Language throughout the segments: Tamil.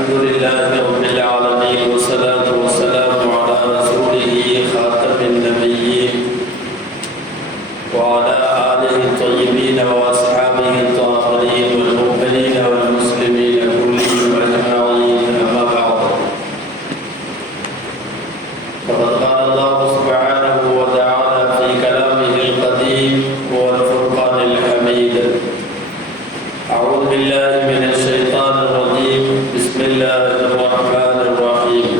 الحمد لله رب العالمين والصلاة والسلام على رسوله خاتم النبيين وعلى آله الطيبين وأصحابه الطاهرين والمؤمنين والمسلمين كلهم أجمعين. أما بعد، فقد قال الله سبحانه وتعالى في كلامه القديم والفرقان الحميد: أعوذ بالله من الشيطان الرجيم. بسم الله الرحمن الرحيم.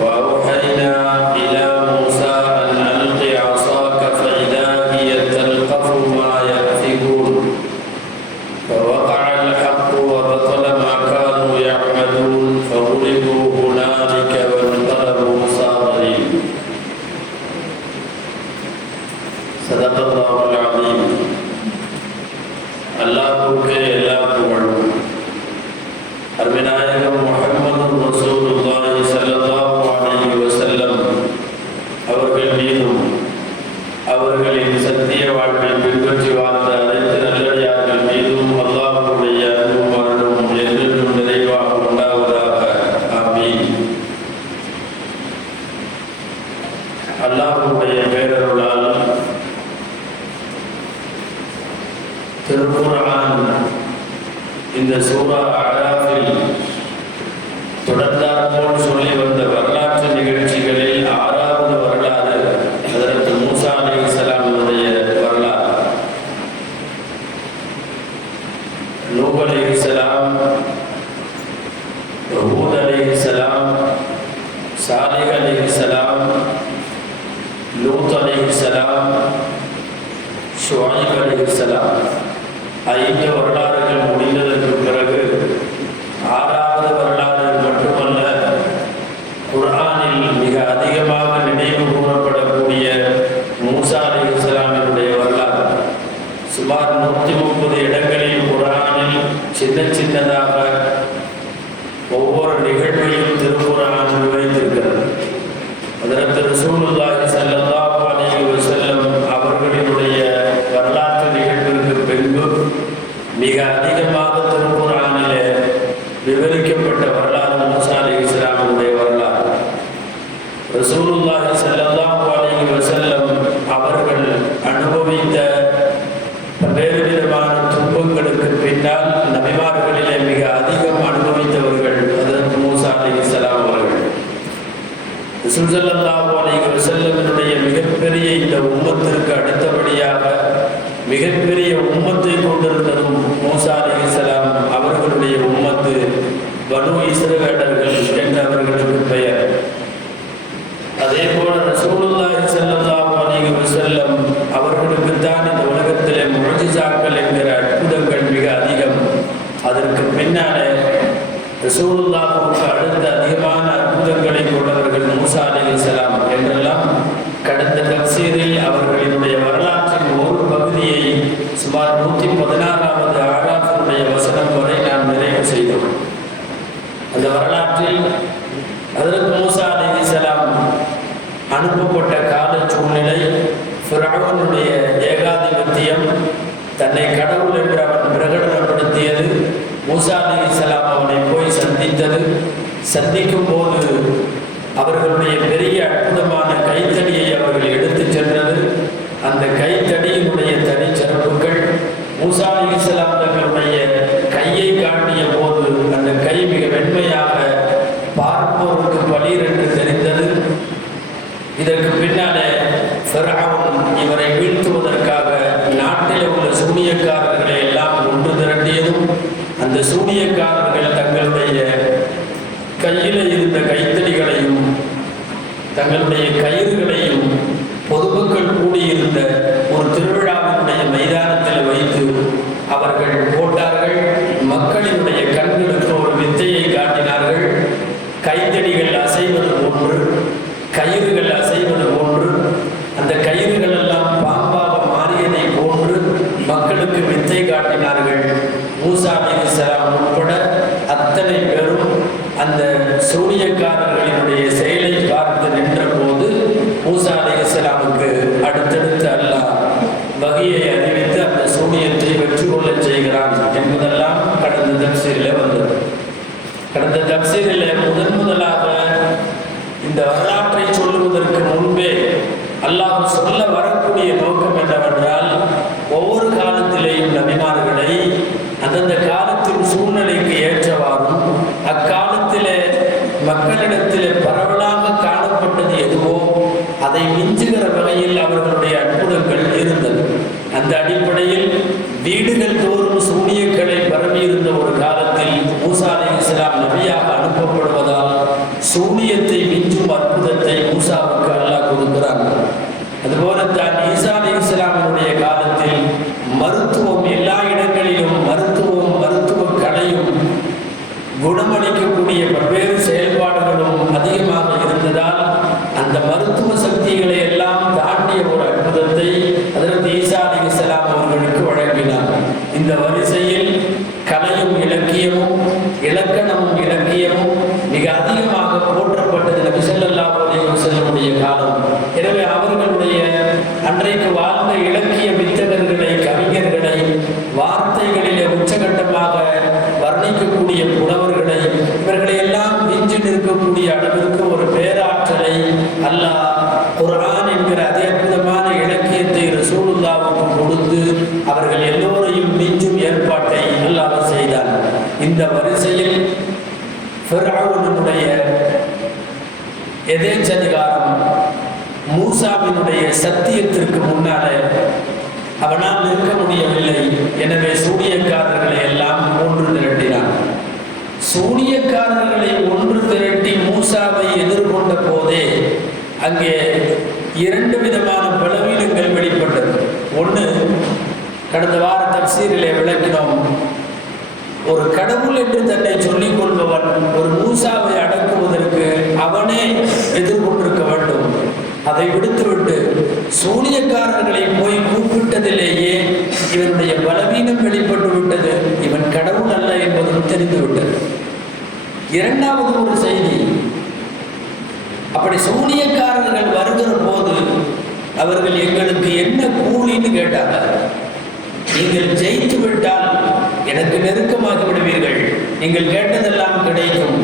وأوحينا إلى موسى أن ألق عصاك فإذا هي تلقف ما يأفكون فوقع الحق وبطل ما كانوا يعملون فغلبوا هنالك وانقلبوا صاغرين. صدق الله العظيم. அல்லாஹ்வுக்கே எல்லா புகழும். அருமைநாயகம் முஹம்மது ரசூலுல்லாஹி ஸல்லல்லாஹு அலைஹி வஸல்லம் அவர்கள் மீதும் அவர்களின் சத்திய வாழ்வை பின்பற்றி வாழ்ந்த அனைத்து நல்லடியார்கள் மீதும் அல்லாஹ்வுடைய அன்பும் அருளும் என்றென்றும் நிறைவாக உண்டாவதாக. ஆமீன். அல்லாஹ்வுடைய பேரருளால் திருக்குர்ஆன் இந்த சூரா அராஃபில் தொடர்ந்தாற்போல் சொல்லி வந்த வரலாற்று நிகழ்ச்சிகளில் 6வது வரலாறு ஹஜ்ரத் மூஸா அலைஹிஸ்ஸலாம் உடைய வரலாறு. நூஹ் அலைஹிஸ்ஸலாம், ஹூத் அலைஹிஸ்ஸலாம், சாலிஹ் அலைஹிஸ்ஸலாம், லூத் அலைஹிஸ்ஸலாம், ஷுஐப் அலைஹிஸ்ஸலாம் 5 வரலாறுகள் முடிந்ததற்கு பிறகு 6வது வரலாறு மட்டுமல்ல, குர்ஆனில் மிக அதிகமாக நினைவு கூறப்படக்கூடிய மூஸா அலைஹிஸ்ஸலாமினுடைய வரலாறு. சுமார் 130 இடங்களில் குர்ஆனில் சின்னதாக ஒவ்வொரு நிகழ்வையும் திருக்குர்ஆன் விவரித்திருக்கிறது. ஹஜ்ரத் ரசூலுல்லாஹி ஸல்லல்லாஹு அலைஹி வஸல்லம் அவர்களினுடைய வரலாற்று நிகழ்விற்கு பின்பு மிக அதிகமாக திருக்குர்ஆனிலே விவரிக்கப்பட்ட வரலாறு மூஸா அலைஹிஸ்ஸலாமுடைய வரலாறு. ரசூலுல்லாஹி ஸல்லல்லாஹு அலைஹி வஸல்லம் அவர்கள் அனுபவித்த பல்வேறு விதமான துன்பங்களுக்கு பின்னால் நபிமார்களிலே மிக அதிகம் அனுபவித்தவர்கள் ஹஜ்ரத் மூஸா அலைஹிஸ்ஸலாம் அவர்கள். ரசூல் ஸல்லல்லாஹு அலைஹி வஸல்லமினுடைய மிகப்பெரிய இந்த உம்மத்திற்கு அடுத்தபடியாக மிகப்பெரிய உம்மத்தை கொண்டிருந்ததும் மூஸா அலைஹிஸ்ஸலாம் அவர்களுடைய உம்மத்து பனு இஸ்ரவேலர்கள் என்று அவர்களுக்கு பெயர். அதே போல ரசூலுல்லாஹி ஸல்லல்லாஹு அலைஹி வஸல்லம் அவர்களுக்கு தான் இந்த உலகத்திலே முஅஜிஸாக்கள் என்கிற அற்புதங்கள் மிக அதிகம். அதற்கு பின்னாலே ரசூலுல்லாஹுக்கு அடுத்த அதிகமான அற்புதங்களை கொண்டவர்கள் மூஸா அலைஹிஸ்ஸலாம் என்றெல்லாம் கடந்த தஃசீரில் அவர்களினுடைய வரலாற்றின் ஒரு பகுதியை சுமார் 116வது ஆராஃபினுடைய வசனம் வரை நாம் நிறைவு செய்தோம். அந்த வரலாற்றில் ஹஜ்ரத் மூஸா அலைஹிஸ்ஸலாம் அனுப்பப்பட்ட கால சூழ்நிலை, ஃபிரௌனுடைய ஏகாதிபத்தியம், தன்னை கடவுள் என்று அவன் பிரகடனப்படுத்தியது, மூஸா அலைஹிஸ்ஸலாம் அவனை போய் சந்தித்தது, சந்திக்கும் போது அவர்களுடைய பெரிய அற்புதமான கைத்தடியை அவர்கள் எடுத்துச் சென்றது. அந்த கைத்தடியினுடைய தனிச்சிறப்புகள், மூஸா அலைஹிஸ்ஸலாம் தங்களுடைய கையை காட்டிய போது அந்த கை மிக வெண்மையாக பார்ப்போருக்கு பளீர் என்று தெரிந்தது. இதற்கு பின்னாலே ஃபிரௌன் இவரை வீழ்த்துவதற்காக நாட்டில் உள்ள சூனியக்காரர்களை எல்லாம் ஒன்று திரட்டியதும், அந்த சூனியக்காரர்கள் தங்களுடைய கையில் இருந்த கைத்தடிகளையும் தங்களுடைய கயிறுகளையும் பொதுமக்கள் கூடியிருந்த ஒரு திருவிழாவினுடைய மைதானத்தில் வைத்து அவர்கள் போட்டார்கள். மக்களினுடைய கண்களுக்கு ஒரு வித்தையை காட்டினார்கள். கைத்தடிகள் அசைவது போன்று, கயிறுகள் அசைவது போன்று, அந்த கயிறுகள் எல்லாம் பாம்பாக மாறியதை போன்று மக்களுக்கு வித்தை காட்டினார்கள். மூஸா அலைஹிஸ்ஸலாம் உட்பட அத்தனை பேரும் அந்த சூனியக்காரர்களினுடைய செயலை பார்த்து நின்ற போது மூஸா அலைஹிஸ்ஸலாமுக்கு அடுத்தடுத்து அல்லாஹ் வஹியை அறிவித்து அந்த சூனியத்தை வெற்றி கொள்ளச் செய்கிறான் என்பதெல்லாம் கடந்த தஃசீரிலே வந்தது. தப்சீரில் முதலாக இந்த வரலாற்றை சொல்லுவதற்கு முன்பே அல்லாஹ் சொல்ல வரக்கூடிய நோக்கம் என்னவென்றால், ஒவ்வொரு காலத்திலேயும் நபிமார்களை அந்தந்த காலத்தின் சூழ்நிலைக்கு ஏற்றவாறும் அக்காலத்திலே மக்களிடத்திலே பரவலாக காணப்பட்டது எதுவோ அதை மிஞ்சுகிற வகையில் அவர்களுடைய அற்புதங்கள் இருந்தது. அந்த அடிப்படையில் வீடுகள் தோறும் சூனியக்களை பரவியிருந்த ஒரு காலத்தில் மூசா அலைஹிஸ்ஸலாம் நபியாக அனுப்பப்படுவதால் சூனியத்தை மிஞ்சும் அற்புதத்தை மூசாவுக்கு அல்லாஹ் கொடுக்கிறார். அதுபோல தான் ஈசா அலைஹிஸ்ஸலாமினுடைய காலத்தில் மருத்துவம் எல்லா இடங்களிலும் மருத்துவ கலையும் குணமளிக்கக்கூடிய பல்வேறு செயல்பாடுகளும் அதிகமாக இருந்ததால் அந்த மருத்துவ சக்திகளை எல்லாம் தாண்டிய ஒரு அற்புதத்தை ஹஜ்ரத் ஈசா அலைஹிஸ்ஸலாம் அவர்களுக்கு வழங்கினார். இந்த வரிசையில் கலையும் இலக்கியமும் இலக்கணமும் இலக்கியமும் மிக அதிகமாக போற்றப்பட்டது நபி ஸல்லல்லாஹு அலைஹி வஸல்லமுடைய காலம். எனவே அவர்களுடைய அன்றைக்கு வாழ்ந்த இலக்கிய வித்தகர்களை, கவிஞர்களை, வார்த்தைகளிலே உச்சகட்டமாக வர்ணிக்கக்கூடிய புலவர்களை, இவர்களை எல்லாம் விஞ்சி நிற்கக்கூடிய அளவிற்கு ஒரு பேராற்றலை அல்லாஹ் குர்ஆன் என்கிற அதி அற்புதமான இலக்கியத்தை ரசூலுல்லாஹ்வுக்கு கொடுத்து அவர்கள் எல்லோரையும் மிஞ்சும் ஏற்பாட்டை அல்லாஹ் செய்தார். இந்த வரிசையில் ஃபிர்அவுனுடைய எதேச்சதிகாரம் மூசாவினுடைய சத்தியத்திற்கு முன்னாலே அவனால் நிற்க முடியவில்லை. எனவே சூனியக்காரர்களை எல்லாம் ஒன்று திரட்டினான். சூனியக்காரர்களை ஒன்று திரட்டி மூசாவை எதிர்கொண்ட போதே அங்கே இரண்டு விதமான பலவீனங்கள் வெளிப்பட்டது. ஒன்று, கடந்த வார தஃசீரிலே விளக்கினோம். ஒரு கடவுள் என்று தன்னை சொல்லிக் கொள்பவன் ஒரு மூசாவை அடக்குவதற்கு அவனே எதிர்கொண்டிருக்க வேண்டும். அதை விடுத்துவிட்டு சூனியக்காரர்களை போய் கூப்பிட்டதிலேயே இவனுடைய பலவீனம் வெளிப்பட்டு விட்டது, இவன் கடவுள் அல்ல என்பதும் தெரிந்துவிட்டது. இரண்டாவது ஒரு செய்தி, அப்படி சூனியக்காரர்கள் வருகிற போது அவர்கள் எங்களுக்கு என்ன கூலின்னு கேட்டாங்க. நீங்கள் ஜெயித்து விட்டால் எனக்கு நெருக்கமாகி விடுவீர்கள், நீங்கள் கேட்டதெல்லாம் கிடைக்கும்,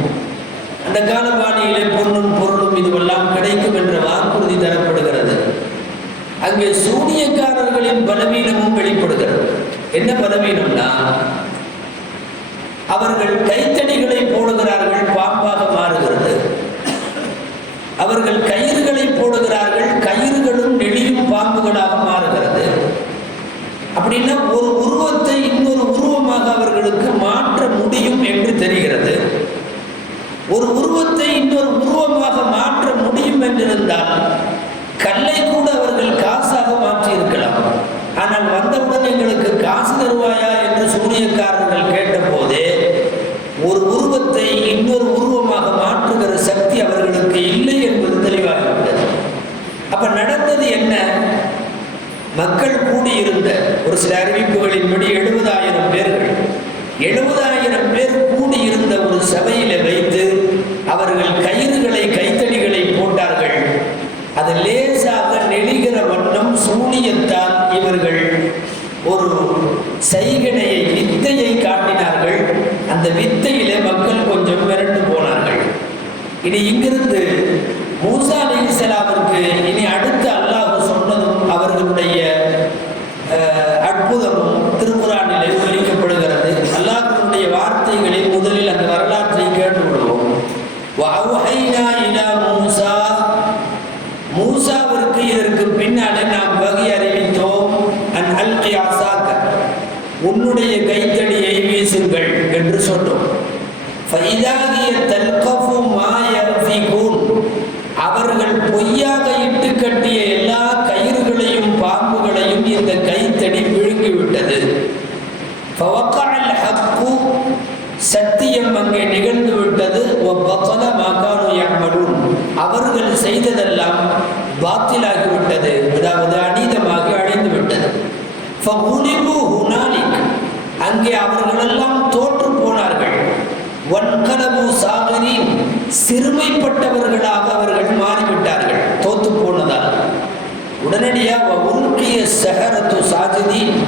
அந்த காலபாணியிலே பொன்னும் பொருளும் இதுவெல்லாம் கிடைக்கும் என்ற வாக்குறுதி தரப்படுகிறது. அங்கே சூனியக்காரர்களின் பலவீனமும் வெளிப்படுகிறது. என்ன பலவீனம்னா, அவர்கள் கைத்தடிகளை போடுகிறார்கள், பாம்பாக மாறுகிறது. அவர்கள் கயிறுகளை போடுகிறார்கள், கயிறுகளும் நெளியும் பாம்புகளாக மாறுகிறது. அப்படின்னா ஒரு உருவத்தை இன்னொரு உருவமாக அவர்களுக்கு மாற்ற முடியும் என்று தெரிகிறது. ஒரு உருவத்தை இன்னொரு உருவமாக மாற்ற முடியும் என்றிருந்தால் கல்லை கூட அவர்கள் காசாக மாற்றி இருக்கலாம். ஆனால் வந்தவுடன் எங்களுக்கு காசு தருவாயா என்று சூனியக்காரர்கள் கேட்ட போதே ஒரு உருவத்தை இன்னொரு உருவமாக மாற்றுகிற சக்தி அவர்களுக்கு இல்லை என்பது தெளிவாகிவிட்டது. அப்ப நடந்தது என்ன? மக்கள் கூடியிருந்த ஒரு சில அறிவிப்புகளின்படி 70,000 பேர்கள், 70,000 பேர் கூடியிருந்த ஒரு சபையில வைத்து அவர்கள் கயிறுகளை, கைத்தடிகளை போட்டார்கள். அது லேசாக நெளிகிற வண்ணம் சூனியத்தால் இவர்கள் ஒரு செய்கனையை, வித்தையை காட்டினார்கள். அந்த வித்தையிலே மக்கள் கொஞ்சம் மிரண்டு போனார்கள். இனி இங்கிருந்து மூசா அலைஹிஸ்ஸலாமிற்கு இனி அடுத்து அல்லாஹ் சொன்னதும் அவர்களுடைய அற்புதமும் திருக்குர்ஆனிலே விவரிக்கப்படுகிறது. அல்லாஹ்வுடைய வார்த்தைகளில் முதலில் அந்த வரலாற்றை கேட்டு விடுவோம். வஅவ்ஹைனா இலா மூசா, மூசாவிற்கு இதற்கு பின்னாலே நாம் வகி அறிவித்தோம், அன் அல்கி அஸாக, உன்னுடைய கைத்தடியை வீசுங்கள் என்று சொன்னோம். ஃபஇதா ஹிய தல்கஃபு மா யஃபிகூன், அவர்கள் பொய்யாக இட்டு கட்டிய எல்லா கயிறுகளையும் பாம்புகளையும் இந்த கைத்தடி விழுங்கிவிட்டது. ஃபவக்கஅல் ஹக்கு, சத்தியம் அங்கே நிகழ்ந்து விட்டது. வபதல மா கானூ யஅமலூன், அவர்கள் செய்ததெல்லாம் பாத்திலாகிவிட்டது, அதாவது அநீதமாக அழிந்து விட்டது. ஃபகுலிபு ஹுனாலிக், அங்கே அவர்களெல்லாம் தோற்று போனார்கள். வன்கலபு சாகிரீன், சிறுமைப்பட்டவர்களாக அவர்கள் மாறிவிட்டார்கள் தோத்து போனதால். உடனடியாக உல்கிய ஸஹரத்து சாஜிதீன்,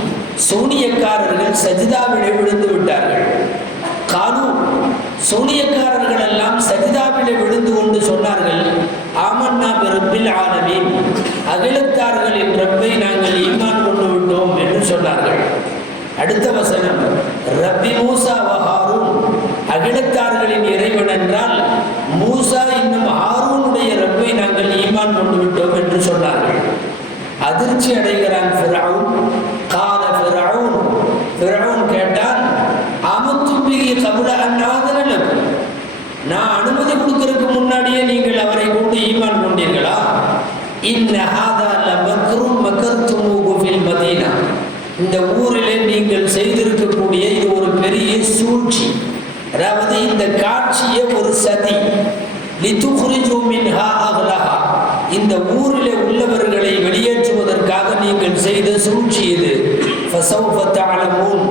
சூனியக்காரர்கள் சஜிதாவிலே விழுந்து விட்டார்கள். காலு, சூனியக்காரர்கள் எல்லாம் சஜிதாவிலே விழுந்து கொண்டு சொன்னார்கள், ஆமன்னா பிரப்பில் ஆலமீன், அகிலத்தார்களின் ரப்பை நாங்கள் ஈமான் கொண்டு விட்டோம் என்று சொன்னார்கள். அடுத்த வசனம், ரப்பி மூசா வ ஹாரூன், அகிலத்தார்களின் இறைவன் என்றால் மூசா இன்னும் ஹாரூனுடைய ரப்பை நாங்கள் ஈமான் கொண்டு விட்டோம் என்று சொன்னார்கள். அதிர்ச்சி அடைகிறான் ஃபிரௌன். கால ஃபிரௌன், ஃபிரௌன் கேட்டான், அமத்தும்பிகி கபுல அன்னாதனலும், நான் அனுமதி கொடுக்கறதுக்கு முன்னாடியே நீங்கள் அவரை கொண்டு ஈமான் கொண்டீர்களா? இன்ன ஹாதா லமக்ரும் மக்கர்துமூஹு ஃபில் மதீனா, இந்த ஊரிலே நீங்கள் செய்திருக்கக்கூடிய இது ஒரு பெரிய சூழ்ச்சி, அதாவது இந்த காட்சியை ஒரு சதி. லிதுக்ரிஜு மின்ஹா அஹ்லஹா, இந்த ஊரிலே உள்ளவர்களை வெளியேற்றுவதற்காக நீங்கள் செய்த சூழ்ச்சி இது. ஃபஸௌஃப தஅலமூன்,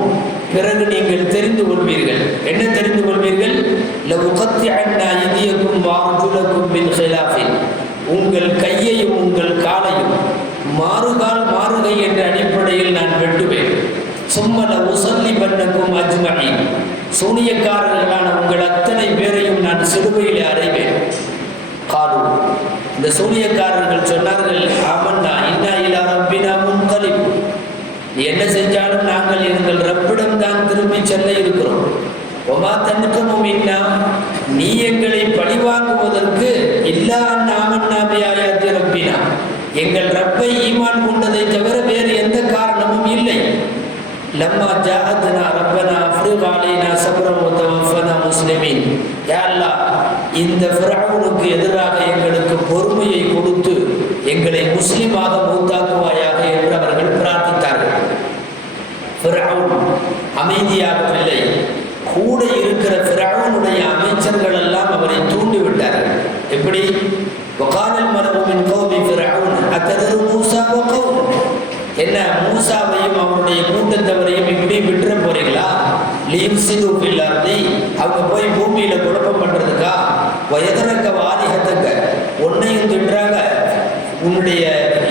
பிறகு நீங்கள் தெரிந்து கொள்வீர்கள். என்ன தெரிந்து கொள்வீர்கள்? லஉகத்திஅன்ன ஐதியக்கும் வஅர்ஜுலக்கும் மின் খিলাஃபின், உங்கள் கையையும் உங்கள் காலையும் மாறுகால் மாறுகை என்ற அடிப்படையில் நான் வெட்டுவேன். சும்மல உஸல்லிபன்னக்கும் அஜ்மஈன், சூனியக்காரர்களான உங்கள் அத்தனை பேரையும் நான் சிலுவையில் அறைவேன். காலு, இந்த சூனியக்காரர்கள் சொன்னார்கள், ஆமன்னா இன்னா இலா ரப்பினா முன்கலிப், என்ன செஞ்சாலும் நாங்கள் எங்கள் ரப்பிடம் தான் திரும்பி செல்ல இருக்கிறோம். ஒமா தன்னுக்கும் இன்னா, நீ எங்களை பழிவாங்குவதற்கு இல்லா ஆமன்னா பிஆயாத்தி ரப்பினா, எங்கள் ரப்பை ஈமான் கொண்டதை தவிர வேறு எந்த காரணமும் இல்லை. லம்மா ஜாஅத்னா ரப்பனா அஃப்ரிக் அலைனா ஸப்ரன் வ தவஃபனா முஸ்லிமீன், யா அல்லாஹ், இந்த ஃபிரௌனுக்கு எதிராக எங்களுக்கு பொறுமையை கொடுத்து எங்களை முஸ்லிமாக மௌத்தாக்குவாயாக என்று அவர்கள் பிரார்த்தித்தார்கள். ஃபிரௌன் அமைதியாகவில்லை. கூட இருக்கிற ஃபிரௌனுடைய அமைச்சர்கள் எல்லாம் அவரை தூண்டிவிட்டார்கள். எப்படி? வகாலல் மலஉ மின் கௌமி ஃபிரௌன் அத்ததரு மூஸா வ கௌம், என்ன மூசாவையும் அவருடைய கூட்டத்தவரையும் இப்படி விட்டுற போறீங்களா? லியுஃப்ஸிது ஃபில் அர்தி, அவங்க போய் பூமியில குழப்பம் பண்றதுக்கா? வயதரக்க வாலிஹத்தக்க, உன்னையும் திட்டுறாங்க, உன்னுடைய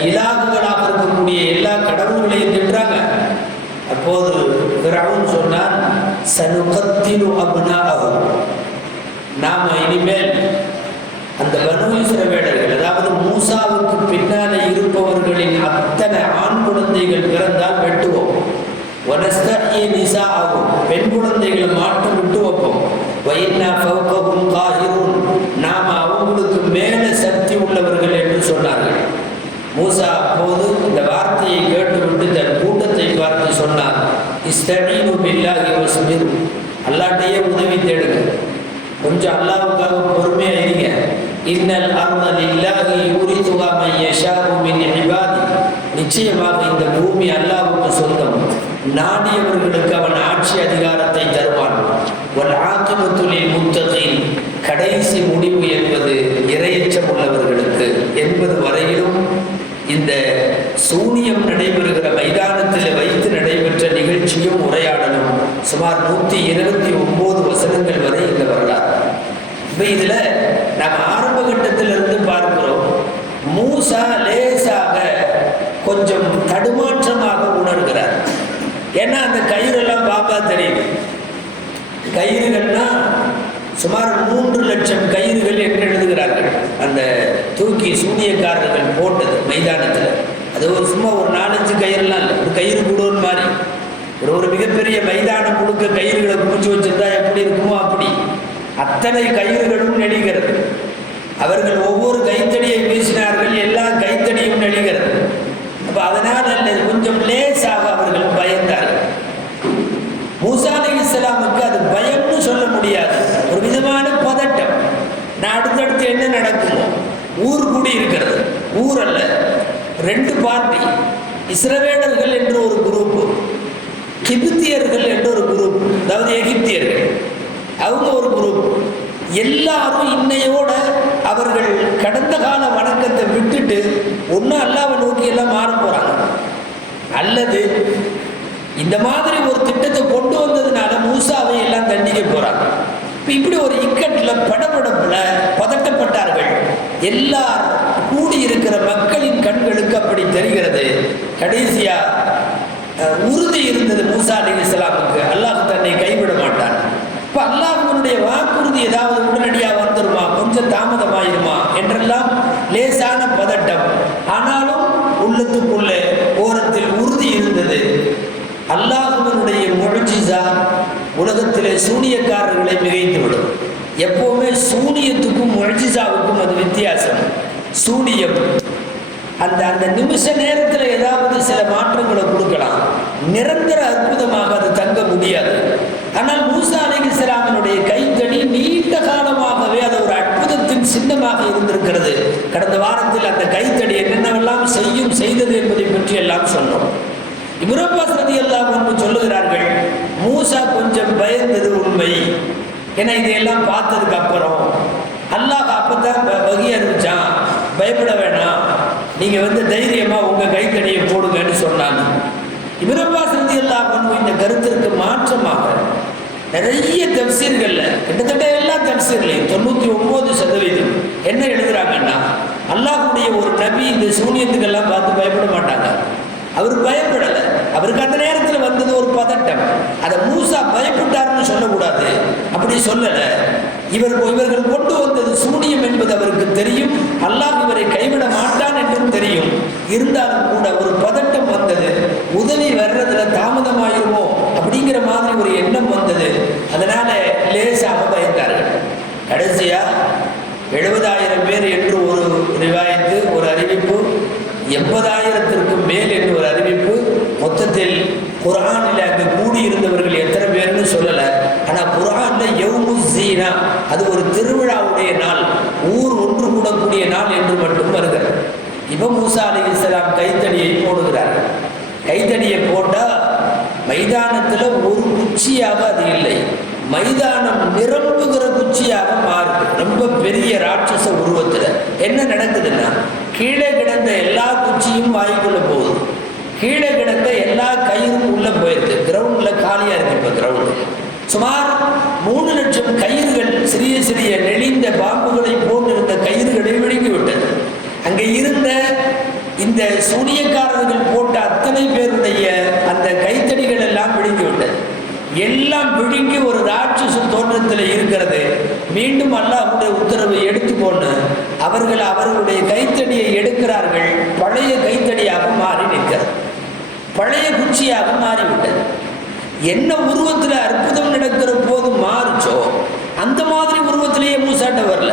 இலாகுகளாக இருக்கக்கூடிய எல்லா கடவுள்களையும் திட்டுறாங்க. அப்போது ஃபிரௌன் சொன்னான், சனுகத்திலு அப்னாஅஹு, நாம இனிமேல் அந்த பனு இஸ்ரவேலர்கள், அதாவது மூசாவுக்கு பின்னாலே இருப்பவர்களின் அத்தனை ஆண் குழந்தைகள் பிறந்தால் வெட்டுவோம். வனஸ்தஹி நிசாஅஹும், பெண் குழந்தைகளை மாட்டம் விட்டு வைப்போம். வஇன்னா ஃபௌகஹும் காஹிரூன், நாம அவங்களுக்கு மேல சக்தி உள்ளவர்கள் என்று சொன்னார்கள். மூசா அப்போது இந்த வார்த்தையை கேட்டுவிட்டு தன் கூட்டத்தை பார்த்து சொன்னார், இஸ்தஈனு பில்லாஹி வஸ்பிரு, அல்லாஹ்வையே உதவி தேடுங்க, கொஞ்சம் அல்லாஹ்வுக்காக பொறுமையா இருங்க. இன்னல் அர்த லில்லாஹி யூரிதுஹா மன் யஷாஉ மின் இபாதி, நிச்சயமாக இந்த பூமி அல்லாஹ்வுக்கு சொந்தம், நாடியவர்களுக்கு அவன் ஆட்சி அதிகாரத்தை தருவான். வல் ஆகிபத்து லில் முத்தகீன், கடைசி முடிவு என்பது இறையச்சம் உள்ளவர்களுக்கு என்பது வரையிலும் இந்த சூனியம் நடைபெறுகிற மைதானத்தில் வைத்து நடைபெற்ற நிகழ்ச்சியும் உரையாடலும் சுமார் 129 வசனங்கள் வரை இந்த வரலாறு. இப்போ இதில் நாம் ஆரம்ப கட்டத்திலிருந்து பார்க்கிறோம், மூசா லேசாக கொஞ்சம் தடுமாற்றமாக உணர்கிறார். ஏன்னா அந்த கயிறெல்லாம் பாப்பா தெரியுது. கயிறுகள்னா சுமார் 3 லட்சம் கயிறுகள் என்று எழுதுகிறார்கள். அந்த தூக்கி சூனியக்காரர்கள் போட்டது மைதானத்தில், அது ஒரு சும்மா ஒரு 4-5 கயிறுலாம் இல்லை, ஒரு கயிறு கூடுன்னு மாதிரி ஒரு மிகப்பெரிய மைதானம் முழுக்க கயிறுகளை குமிச்சு வச்சிருந்தா எப்படி இருக்குமோ அப்படி அத்தனை கயிறுகளும் நெளிகிறது. அவர்கள் ஒவ்வொரு கைத்தடியை வீசினார்கள், எல்லா கைத்தடியும் நெளிகிறது. அப்போ அதனால் அல்லது கொஞ்சம் லேசாக அவர்கள் பயந்தார்கள். மூசா அலைஹிஸ்ஸலாமுக்கு அது பயம்னு சொல்ல முடியாது, ஒரு விதமான பதட்டம். நான் அடுத்தடுத்து என்ன நடக்குமோ, ஊர் கூடி இருக்கிறது, ஊர் அல்ல, 2 பார்ட்டி, இஸ்ரவேலர்கள் என்ற ஒரு குரூப், கிபித்தியர்கள் என்ற ஒரு குரூப், அதாவது எகிப்தியர்கள், அவங்க ஒரு குரூப். எல்லாரும் இன்னையோட அவர்கள் கடந்த கால வணக்கத்தை விட்டுட்டு ஒன்று அல்லாஹ்வை நோக்கி எல்லாம் மாற போறாங்க, அல்லது இந்த மாதிரி ஒரு திட்டத்தை கொண்டு வந்ததுனால மூசாவை எல்லாம் தண்டிக்க போறாங்க. இப்படி ஒரு இக்கட்ல படபடப்புல பதட்டப்பட்டார்கள். எல்லார் கூடியிருக்கிற மக்களின் கண்களுக்கு அப்படி தெரிகிறது. கடைசியா உறுதி இருந்தது மூசா அலைஹிஸ்ஸலாமுக்கு, அல்லாஹ் தன்னை கைவிட மாட்டான். இப்போ அல்லாஹ்வுடைய வாக்கு வானத்திலிருந்து ஏதாவது உடனடியாக வந்துருமா, கொஞ்சம் தாமதமாயிருமா என்றெல்லாம் லேசான பதட்டம். ஆனாலும் உள்ளத்துக்குள்ளே ஓரத்தில் உறுதி இருந்தது. அல்லாஹ்வினுடைய முஅ்ஜிஸா உலகத்திலே சூனியக்காரர்களை மிகைத்துவிடும். எப்பவுமே சூனியத்துக்கும் முஅ்ஜிஸாவுக்கும் அது வித்தியாசம். சூனியம் அந்த அந்த நிமிஷ நேரத்தில் ஏதாவது சில மாற்றங்களை கொடுக்கலாம், நிரந்தர அற்புதமாக அது தங்க முடியாது. ஆனால் மூசா அலைஹிஸ்ஸலாமினுடைய கைத்தடி நீண்ட காலமாகவே அது ஒரு அற்புதத்தின் சின்னமாக இருந்திருக்கிறது. கடந்த வாரத்தில் அந்த கைத்தடி என்னென்னவெல்லாம் செய்தது என்பதை பற்றி எல்லாம் சொன்னோம். இப்னு அப்பாஸ் ரலியல்லாஹு அன்ஹு சொல்லுகிறார்கள், மூசா கொஞ்சம் பயந்தது உண்மை. ஏன்னா இதையெல்லாம் பார்த்ததுக்கு அப்புறம் அல்லாஹ் அப்பதான் வகி அறிவிச்சான், பயப்பட வேணாம், நீங்க தைரியமா உங்க கைத்தடியை போடுங்கன்னு சொன்னாங்க. இப்னு அப்பாஸ் ரலியல்லாஹு அன்ஹு இந்த கருத்திற்கு மாற்றமாக நிறைய தஃசீர்கள்ல, கிட்டத்தட்ட எல்லா தஃசீர்களையும் 99% என்ன எழுதுறாங்கன்னா, அல்லாஹ்வுடைய ஒரு நபி இந்த சூனியத்துக்கெல்லாம் பார்த்து பயப்பட மாட்டாங்க. அவர் பயப்படலை. அவருக்கு அந்த நேரத்தில் வந்தது ஒரு பதட்டம். அதை மூசா பயப்பட்டார்னு சொல்லக்கூடாது, அப்படி சொல்லலை. இவர்கள் கொண்டு வந்தது சூனியம் என்பது அவருக்கு தெரியும். அல்லாஹ் இவரை கைவிட மாட்டான் என்றும் தெரியும். இருந்தாலும் கூட ஒரு பதட்டம் வந்தது. உதவி வர்றதுல தாமதமாயிருமோ அப்படிங்கிற மாதிரி ஒரு எண்ணம் வந்தது. அதனால லேசாக பயந்தார்கள். கடைசியா 70,000 பேர் என்று ஒரு ரிவாயத்து, ஒரு அறிவிப்பு, 80,000க்கு மேல் என்று ஒரு அறிவிப்பு. மொத்தத்தில் குர்ஆனில் அங்கு கூடியிருந்தவர்கள் எத்தனை பேர்னு சொல்லலை. ஆனால் குர்ஆனில் யௌமுஸ் ஸீனா, அது ஒரு திருவிழாவுடைய நாள், ஊர் ஒன்று கூடக்கூடிய நாள் என்று மட்டும் வருகிறது. இப்போ மூசா அலைஹிஸ்ஸலாம் கைத்தடியை போடுகிறார்கள். கைத்தடியை போட்டால் மைதானத்தில் ஒரு குச்சியாக அது இல்லை, மைதானம் நிரம்புகிற குச்சியாக மாறுது. ரொம்ப பெரிய ராட்சச உருவத்தில் என்ன நடக்குதுன்னா, கீழே கிடந்த எல்லா குச்சியும் வாய்க்குள்ள போகுது, கீழே கிடந்த எல்லா கயிறும் உள்ள போயிடுது. கிரவுண்டில் காலியாக இருக்கு. இப்போ கிரவுண்டு சுமார் 3 லட்சம் கயிறுகள், சிறிய சிறிய நெளிந்த பாம்புகளை போன்றிருந்த கயிறுகளை விழுங்கி விட்டது. அங்கே இருந்த இந்த சூனியக்காரர்கள் போட்ட அத்தனை பேருடைய அந்த கைத்தடிகள் எல்லாம் விழுங்கி விட்டது. எல்லாம் விழுங்கி ஒரு ராட்சச தோற்றத்தில் இருக்கிறது. மீண்டும் அல்லாஹ்வுடைய உத்தரவை எடுத்துக்கொண்டு அவர்களுடைய கைத்தடியை எடுக்கிறார்கள். பழைய கைத்தடியாக மாறி நிற்கிறது, பழைய குச்சியாக மாறிவிட்டது. என்ன உருவத்தில் அற்புதம் நடக்கிற போது மாறுச்சோ அந்த மாதிரி உருவத்திலேயே மூசாட்ட வரல.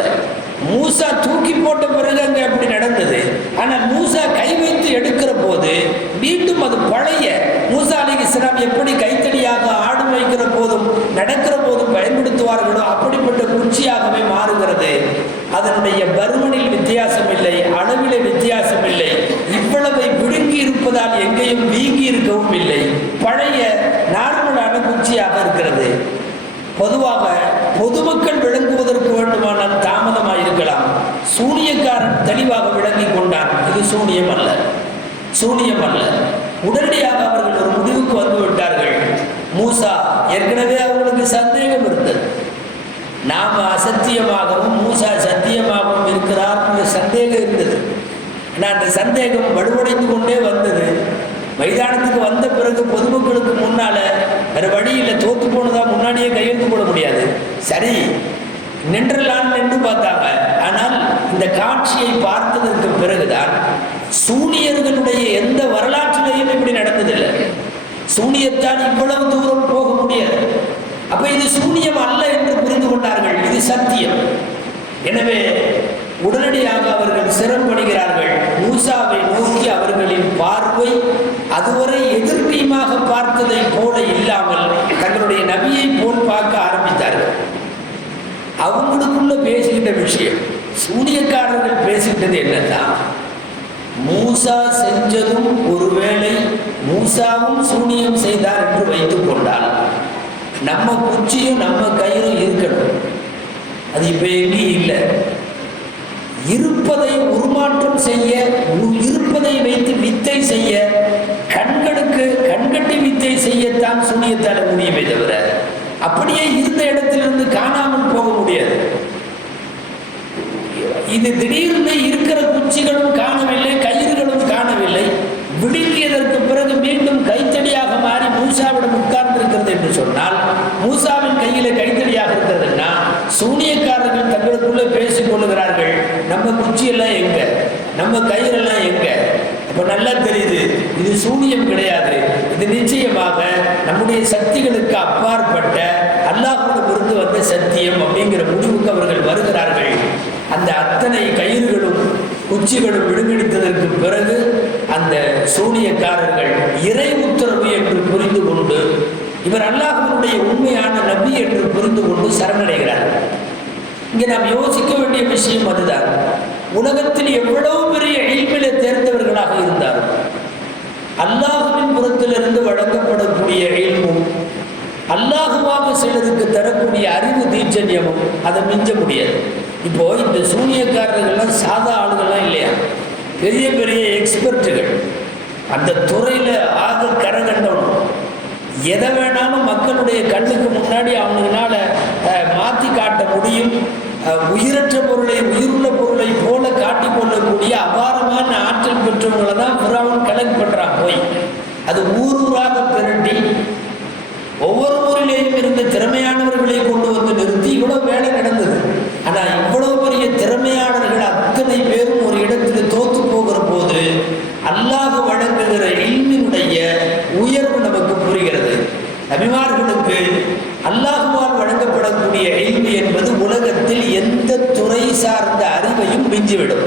மூசா தூக்கி போட்ட பிறகு அங்கே அப்படி நடந்தது. ஆனால் மூசா கை வைத்து எடுக்கிற போது மீண்டும் அது பழைய மூசா அலைஹிஸ்ஸலாம் எப்படி கைத்தடியாக ஆடு வைக்கிற போதும் நடக்கிற போதும் பயன்படுத்துவார்களோ அப்படிப்பட்ட குச்சியாகவே மாறுகிறது. அதனுடைய பருமனில் வித்தியாசம் இல்லை, அளவிலே வித்தியாசம் இல்லை. இவ்வளவை விழுங்கி இருப்பதால் எங்கேயும் வீங்கி இருக்கவும் இல்லை, பழைய நார்மலான குச்சியாக இருக்கிறது. பொதுவாக பொதுமக்கள் விளங்குவதற்கு வேண்டுமானால் தாமதமாக இருக்கலாம். சூனியக்காரன் தெளிவாக விளங்கி கொண்டான், இது சூனியம் அல்ல, சூனியம் அல்ல. உடனடியாக அவர்கள் ஒரு முடிவுக்கு வந்து விட்டார்கள். மூசா, ஏற்கனவே அவர்களுக்கு சந்தேகம் இருந்தது, நாம் அசத்தியமாகவும் மூசா சத்தியமாகவும் இருக்கிறார் என்ற சந்தேகம் இருந்தது. ஆனால் அந்த சந்தேகம் வலுவடைந்து கொண்டே வந்தது. மைதானத்துக்கு வந்த பிறகு பொதுமக்களுக்கு முன்னால வேறு வழியில் தோற்று போனதா முன்னாடியே கையெழுத்து போட முடியாது. சரி நின்றலான்னு நின்று பார்த்தாங்க. ஆனால் இந்த காட்சியை பார்த்ததற்கு பிறகுதான் சூனியர்களுடைய எந்த வரலாற்றிலையும் இப்படி நடந்ததில்லை. சூனியத்தால் இவ்வளவு தூரம் போக முடியாது. அப்ப இது சூனியம் அல்ல என்று புரிந்து கொண்டார்கள், இது சத்தியம். எனவே உடனடியாக அவர்கள் சிரமப்படுகிறார்கள். மூசாவை நோக்கி அவர்களின் பார்வை அதுவரை எதிர்நீமாக பார்த்ததை போல இல்லாமல் தங்களுடைய நபியை போல் பார்க்க ஆரம்பித்தார்கள். அவங்களுக்குள்ள பேசுகின்ற விஷயம், சூனியக்காரர்கள் பேசுகின்றது என்னதான், மூசா செஞ்சதும் ஒருவேளை மூசாவும் சூனியம் செய்தார் என்று வைத்துக் கொண்டால் நம்ம குச்சியும் நம்ம கயிறும் இருக்கணும். அது இப்ப எங்கேயும் இல்லை. இருப்பதை உருமாற்றம் செய்ய, இருப்பதை வைத்து வித்தை செய்ய, கண்களுக்கு கண்கட்டி வித்தை செய்யத்தான் சூனியத்தால முடியுமே தவிர அப்படியே இருந்த இடத்திலிருந்து காணாமல் போக முடியாது. இது திடீர்னு இருக்கிற குச்சிகளும் காணவில்லை, கயிறுகளும் காணவில்லை. விடுங்கியதற்கு பிறகு மீண்டும் கைத்தடியாக மாறி மூசாவிடம் உட்கார்ந்து இருக்கிறது என்று சொன்னால், மூசாவின் கையில கைத்தடியாக இருக்கிறதுன்னா சூனியக்காரர்கள் தங்களுக்குள்ளே பேசிக் கொள்ளுகிறார்கள், நம்ம குச்சியெல்லாம் எங்க, நம்ம கயிறெல்லாம் எங்க. அப்போ நல்லா தெரியுது இது சூனியம் கிடையாது, இது நிச்சயமாக நம்முடைய சக்திகளுக்கு அப்பாற்பட்ட அல்லாஹ்விடமிருந்து வந்த சத்தியம் அப்படிங்கிற முடிவுக்கு அவர்கள் வருகிறார்கள். அந்த அத்தனை கயிறுகளும் குச்சிகளும் விடுவிடித்ததற்கு பிறகு அந்த சூனியக்காரர்கள் இறை உத்தரவு என்று புரிந்து கொண்டு, இவர் அல்லாஹ்வினுடைய உண்மையான நபி என்று புரிந்து கொண்டு சரணடைகிறார்கள். இங்கே நாம் யோசிக்க வேண்டிய விஷயம் அதுதான். உலகத்தில் எவ்வளவு பெரிய இல்மிலே தேர்ந்தவர்களாக இருந்தாலும் அல்லாஹ்வின் புறத்திலிருந்து வழங்கப்படக்கூடிய இல்மும் அல்லாஹுவாக சிலருக்கு தரக்கூடிய அறிவு தீட்சண்யமும் அதை மிஞ்ச முடியாது. இப்போ இந்த சூனியக்காரர்கள்லாம் சாதா ஆளுகள்லாம் இல்லையா, பெரிய பெரிய எக்ஸ்பர்ட்டுகள், அந்த துறையில் ஆக கரகண்டவனும், எதை வேணாலும் மக்களுடைய கண்ணுக்கு முன்னாடி அவங்களால மாற்றி காட்ட முடியும். உயிரற்ற பொருளை உயிருள்ள பொருளை போல காட்டிக்கொள்ளக்கூடிய அபாரமான ஆற்றல் பெற்றவங்களை தான் ஃபிரௌன் கலெக்ட் பண்ணுறான். போய் அது ஊராக திரட்டி ஒவ்வொரு ஊரிலேயும் இருந்த திறமையானவர்களை கொண்டு வந்து நிறுத்தி இவ்வளவு வேலை நடந்தது. ஆனால் இவ்வளவு பெரிய திறமையானவர்கள் அத்தனை பேரும் ஒரு இடத்தில் தோத்து போகிற போது அல்லாஹ் வழங்குகிற இல்மினுடைய உயர்வு நமக்கு புரிகிறது. நபிமார்களுக்கு அல்லாஹுவால் வழங்கப்படக்கூடிய இல்மு என்பது உலகத்தில் எந்த துறை சார்ந்த அறிவையும் மிஞ்சிவிடும்.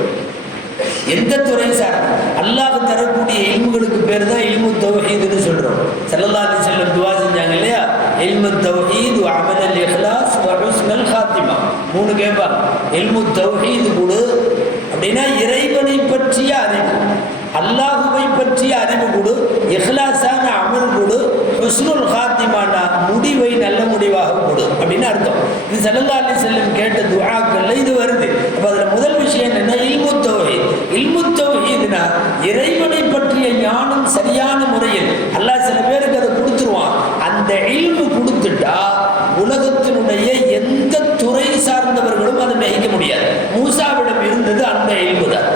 எந்த துறை சார்ந்த அல்லாஹ் தரக்கூடிய இல்முகளுக்கு பேர் தான் இல்மு தௌஹீதுன்னு சொல்றோம். ஸல்லல்லாஹு அலைஹி வஸல்லம் துஆ செஞ்சாங்க இல்லையா, இல்மு தௌஹீத் வ அமலுல் இஹ்லாஸ் வ ஹுஸ்னுல் காத்திமா. 3 கேட்பாங்க. இல்மு தௌஹீது கொடு அப்படின்னா இறைவனை பற்றிய அறிவு, அல்லாஹுவை பற்றிய அறிவு கொடு, இஹ்லாஸான அமல் கொடு, ஹுஸ்னுல் காத்திமானா முடிவை நல்ல முடிவாக கொடு அப்படின்னு அர்த்தம். இது ஸல்லல்லாஹு அலைஹி வஸல்லம் கேட்ட துஆக்கள்ல இது வருது. அப்ப அதுல முதல் விஷயம் என்ன, இல்மு தௌஹீத். இல்மு தௌஹீத்னா இறைவனை பற்றிய ஞானம் சரியான முறையில் அல்லாஹ் சில பேருக்கு அதை கொடுத்துருவான். அந்த இல்மு கொடுத்துட்டா உலகத்தினுடைய எந்த துறை சார்ந்தவர்களும் அதை மிகைக்க முடியாது. மூசாவிடம் இருந்தது அந்த இல்மு தான்.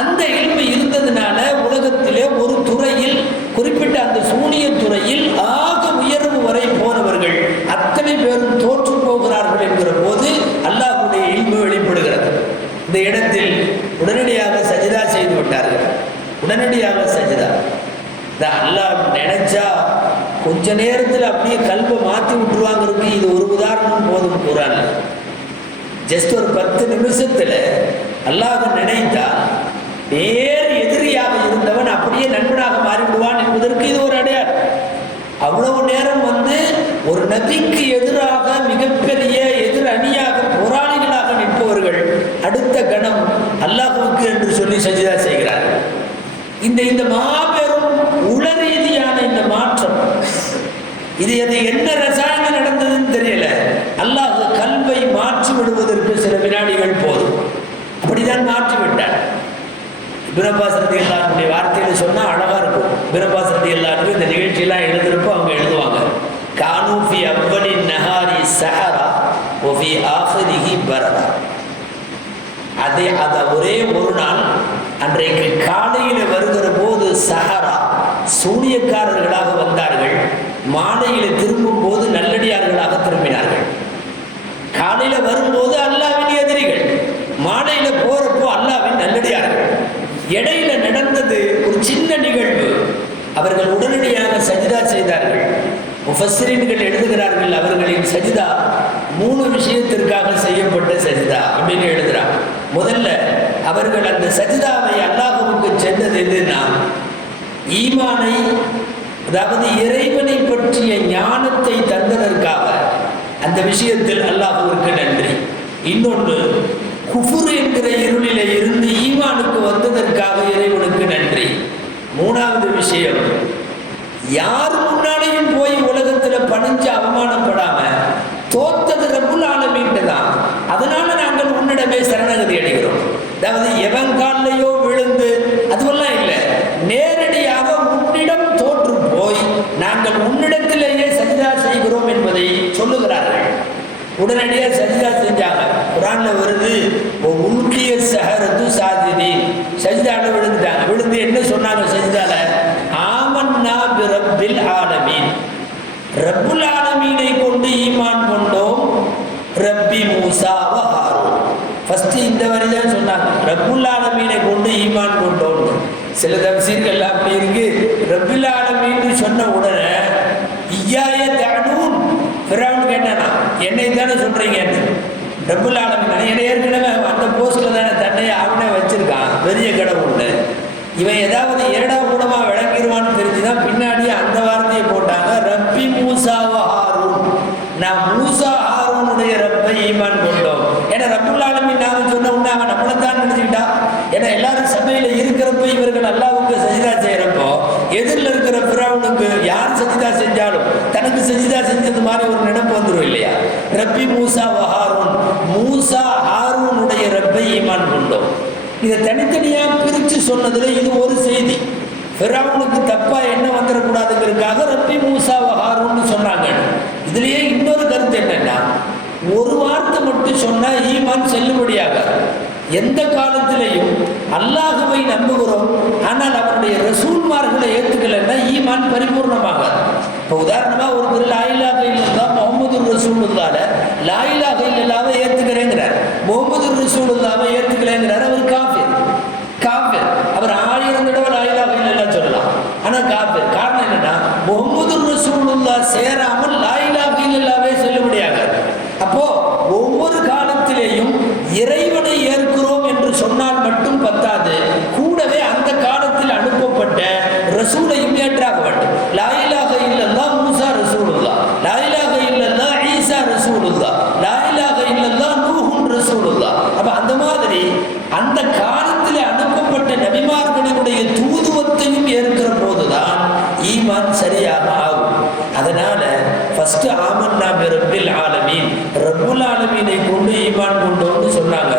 அந்த இல்மு இருந்ததுனால உலகத்திலே ஒரு துறையில், குறிப்பிட்ட அந்த சூனிய துறையில் ஆக உயர்வு வரை போனவர்கள் அத்தனை பேரும் தோற்று போகிறார்கள் என்கிற போது அல்லாஹ்வுடைய இல்மு வெளிப்படுகிறது. இந்த இடத்தில் உடனடியாக சஜிதா செய்து விட்டார்கள். உடனடியாக சஜிதா. அல்லாஹ் நினைச்சா கொஞ்ச நேரத்தில் அப்படியே கல்வை மாற்றி விட்டுருவாங்கிறதுக்கு இது ஒரு உதாரணம் போதும். குர்ஆன் ஜஸ்ட் ஒரு 10 நிமிஷத்துல அல்லாஹ் நினைத்தா நேர் எதிரியாக இருந்தவன் அப்படியே நண்பனாக மாறிவிடுவான் என்பதற்கு இது ஒரு அடையாளம். அவ்வளவு நேரம் ஒரு நபிக்கு எதிராக மிகப்பெரிய எதிர் அணியாக போராளிகளாக நிற்பவர்கள் அடுத்த கணம் அல்லாஹ்வுக்கு என்று சொல்லி சஜிதா செய்கிறார்கள். இந்த மாபெரும் உளரீதியான இந்த மாற்றம், இது என்ன ரசாயனம் நடந்ததுன்னு தெரியல. அல்லாஹ் கல்வை மாற்றி விடுவதற்கு சில வினாடிகள் போதும். அப்படிதான் மாற்றி விட்டார். இப்னு அப்பாஸ் ரலியல்லாஹு அன்ஹுடைய வார்த்தையில சொன்னா அழகா இருக்கும். இப்னு அப்பாஸ் ரலியல்லாஹு அன்ஹு இந்த நிகழ்ச்சியெல்லாம் எழுதுறப்போ அவங்க எழுதுவாங்க, கானூ ஃபி அவ்வலி நஹாரி ஸஹரா வ ஃபி ஆখিরিஹி பரரா. அதை ஒரே ஒரு நாள் அன்றைக்கு காலையில் வருகிற போது சஹரா சூனியக்காரர்களாக வந்தார்கள், மாலையில் திரும்பும் போது நல்லடியார்களாக திரும்பினார்கள். காலையில் வரும்போது அல்லாஹ்வின் எதிரிகள், மாலையில் போறப்போ அல்லாஹ்வின் நல்லடியார்கள். இடையில நடந்தது ஒரு சின்ன நிகழ்வு. அவர்கள் உடனடியாக சஜிதா செய்தார்கள். முஃபஸ்ஸிரீன்கள் எழுதுகிறார்கள், அவர்களின் சஜிதா 3 விஷயத்திற்காக செய்யப்பட்ட சஜிதா அப்படின்னு எழுதுறாங்க. முதல்ல அவர்கள் அந்த சஜிதாவை அல்லாஹ்வுக்கு சென்றது எதுன்னா, ஈமானை, அதாவது இறைவனை பற்றிய ஞானத்தை தந்ததற்காக அந்த விஷயத்தில் அல்லாஹ்வுக்கு நன்றி. இன்னொன்று, குஃபுர் என்கிற இருளிலே இருந்து ஈமானுக்கு வந்ததற்காக இறைவனுக்கு நன்றி. 3வது விஷயம், யார் முன்னாலேயும் போய் உலகத்தில் பணிஞ்சு அவமானப்படாம தோத்தது ரப்புல் ஆலமீன் தான். அதனால நாங்கள் உன்னிடமே சரணகதி அடைகிறோம். அதாவது எவன் காலையோ விழுந்து அதுவெல்லாம் இல்லை, நேரடியாக உன்னிடம் தோற்று போய் நாங்கள் உன்னிடத்திலேயே சஜிதா செய்கிறோம் என்பதை சொல்லுகிறார்கள். உடனடியாக சஜிதா செஞ்சாங்க. குர்ஆன்ல வருது, உல்கிய ஸஹரத்து சாஜிதீன், சஜிதால விழுந்துட்டாங்க. விழுந்து என்ன சொன்னாங்க சஜிதால, ஆமன்னா பி ரப்பில் ஆலமீன், ரப்புல் ஆலமீனை கொண்டு ஈமான் கொண்டோம், ரப்பி மூசா வ ஹாரூன். ஃபர்ஸ்ட் இந்த வரி தான் சொன்னாங்க, ரப்புல் ஆலமீனை கொண்டு ஈமான் கொண்டோம். சில தஃசீர்கள் அப்படி இருக்கு, ரப்புல் ஆலமீன் சொன்ன உடனே இய்யாய தஅபுதூன் ஃபிரௌன் கேட்டானா, என்னை தானே சொல்றீங்க? ரப்புல் ஆலமீன் என்னை ஏற்கனவே அந்த போஸ்ட்ல தானே தன்னை அவனே வச்சிருக்கான், பெரிய கடவுள்னு. இவன் ஏதாவது ஏடா கூடமா விளங்கிடுவான்னு தெரிஞ்சுதான் பின்னாடி அந்த வார்த்தையை போட்டாங்க, ரப்பி மூசா வ ஹாரூன். நான் மூசா ஹாரூனுடைய ரப்பை ஈமான் கொண்டோம். ஏன்னா ரப்புல் ஆலமீன் நாம சொன்ன உடனே அவன் நம்மளை தான் நினைச்சுக்கிட்டா. ஏன்னா எல்லாரும் சபையில இருக்கிறப்ப இவர்கள் அல்லாஹ்வுக்கு சஜிதா செய்யறப்போ எதிரில் இருக்கிற ஃபிரௌனுக்கு யார் சஜிதா செஞ்சாலும் தனக்கு சஜிதா செஞ்சது மாதிரி ஒரு நினைப்பு வந்துடும் இல்லையா? ரப்பி மூசா வ ஹாரூன், மூசா ஹாரூனுடைய ரப்பை ஈமான் கொண்டோம். இதை தனித்தனியா பிரித்து சொன்னதுல இது ஒரு செய்தி. ஃபிரௌனுக்கு தப்பா என்ன வந்துடக்கூடாதுங்கிறதுக்காக ரப்பி மூசா வ ஹாரூன்னு சொன்னாங்க. இதுலயே இன்னொரு கருத்து என்னன்னா, ஒரு வார்த்தை மட்டும் சொன்னா ஈமான் செல்லுபடியாக. எந்த காலத்திலையும் அல்லாஹ்வை நம்புகிறோம், ஆனால் அவருடைய ரசூல்மார்களை ஏற்றுக்கலைன்னா ஈமான் பரிபூர்ணமாக. இப்போ உதாரணமா ஒருத்தர் லா இலாஹா இல்லல்லாஹ் முஹம்மது ரசூலுல்லாஹ் லா இலாஹா இல்லல்லாஹ்வை ஏற்றுக்கிறேங்கிறார், முஹம்மது ரசூலுல்லாஹ்வை ஏற்றுக்கலைங்கிறார், அவர் காஃபிர். காஃபிர் அவர் 1000 தடவை லா இலாஹா இல்லல்லாஹ் சொல்லலாம், ஆனா காஃபிர். காரணம் என்னன்னா முஹம்மது ரசூலுல்லாஹ் சேராமல் லா இலாஹா இல்லல்லாஹ்வே செல்லுபடியாக. அப்போ ஒவ்வொரு காலத்திலேயும் இறைவனை ஏற்கிறோம் என்று சொன்னால் மட்டும் பத்தாது, கூடவே அந்த காலத்தில் அனுப்பப்பட்ட ரசூலையும் ஏற்றாக வேண்டும். லா இலாஹா இல்லல்லாஹ் மூசா ரசூலுல்லாஹ், லா இலாஹா இல்லல்லாஹ் ஈசா ரசூலுல்லாஹ், லா இலாஹா இல்லல்லாஹ் நூஹுன் ரசூலுல்லாஹ். அப்ப அந்த மாதிரி அந்த காலத்தில் அனுப்பப்பட்ட நபிமார்களுடைய தூதுவத்தையும் ஏற்கிற போதுதான் ஈமான் சரியாக ஆகும். அதனால ஃபர்ஸ்ட் ஆமன்னா பிரப்பில் ஆலமீன், ரப்புல் ஆலமீனை கொண்டு ஈமான் கொண்டோம்னு சொன்னாங்க.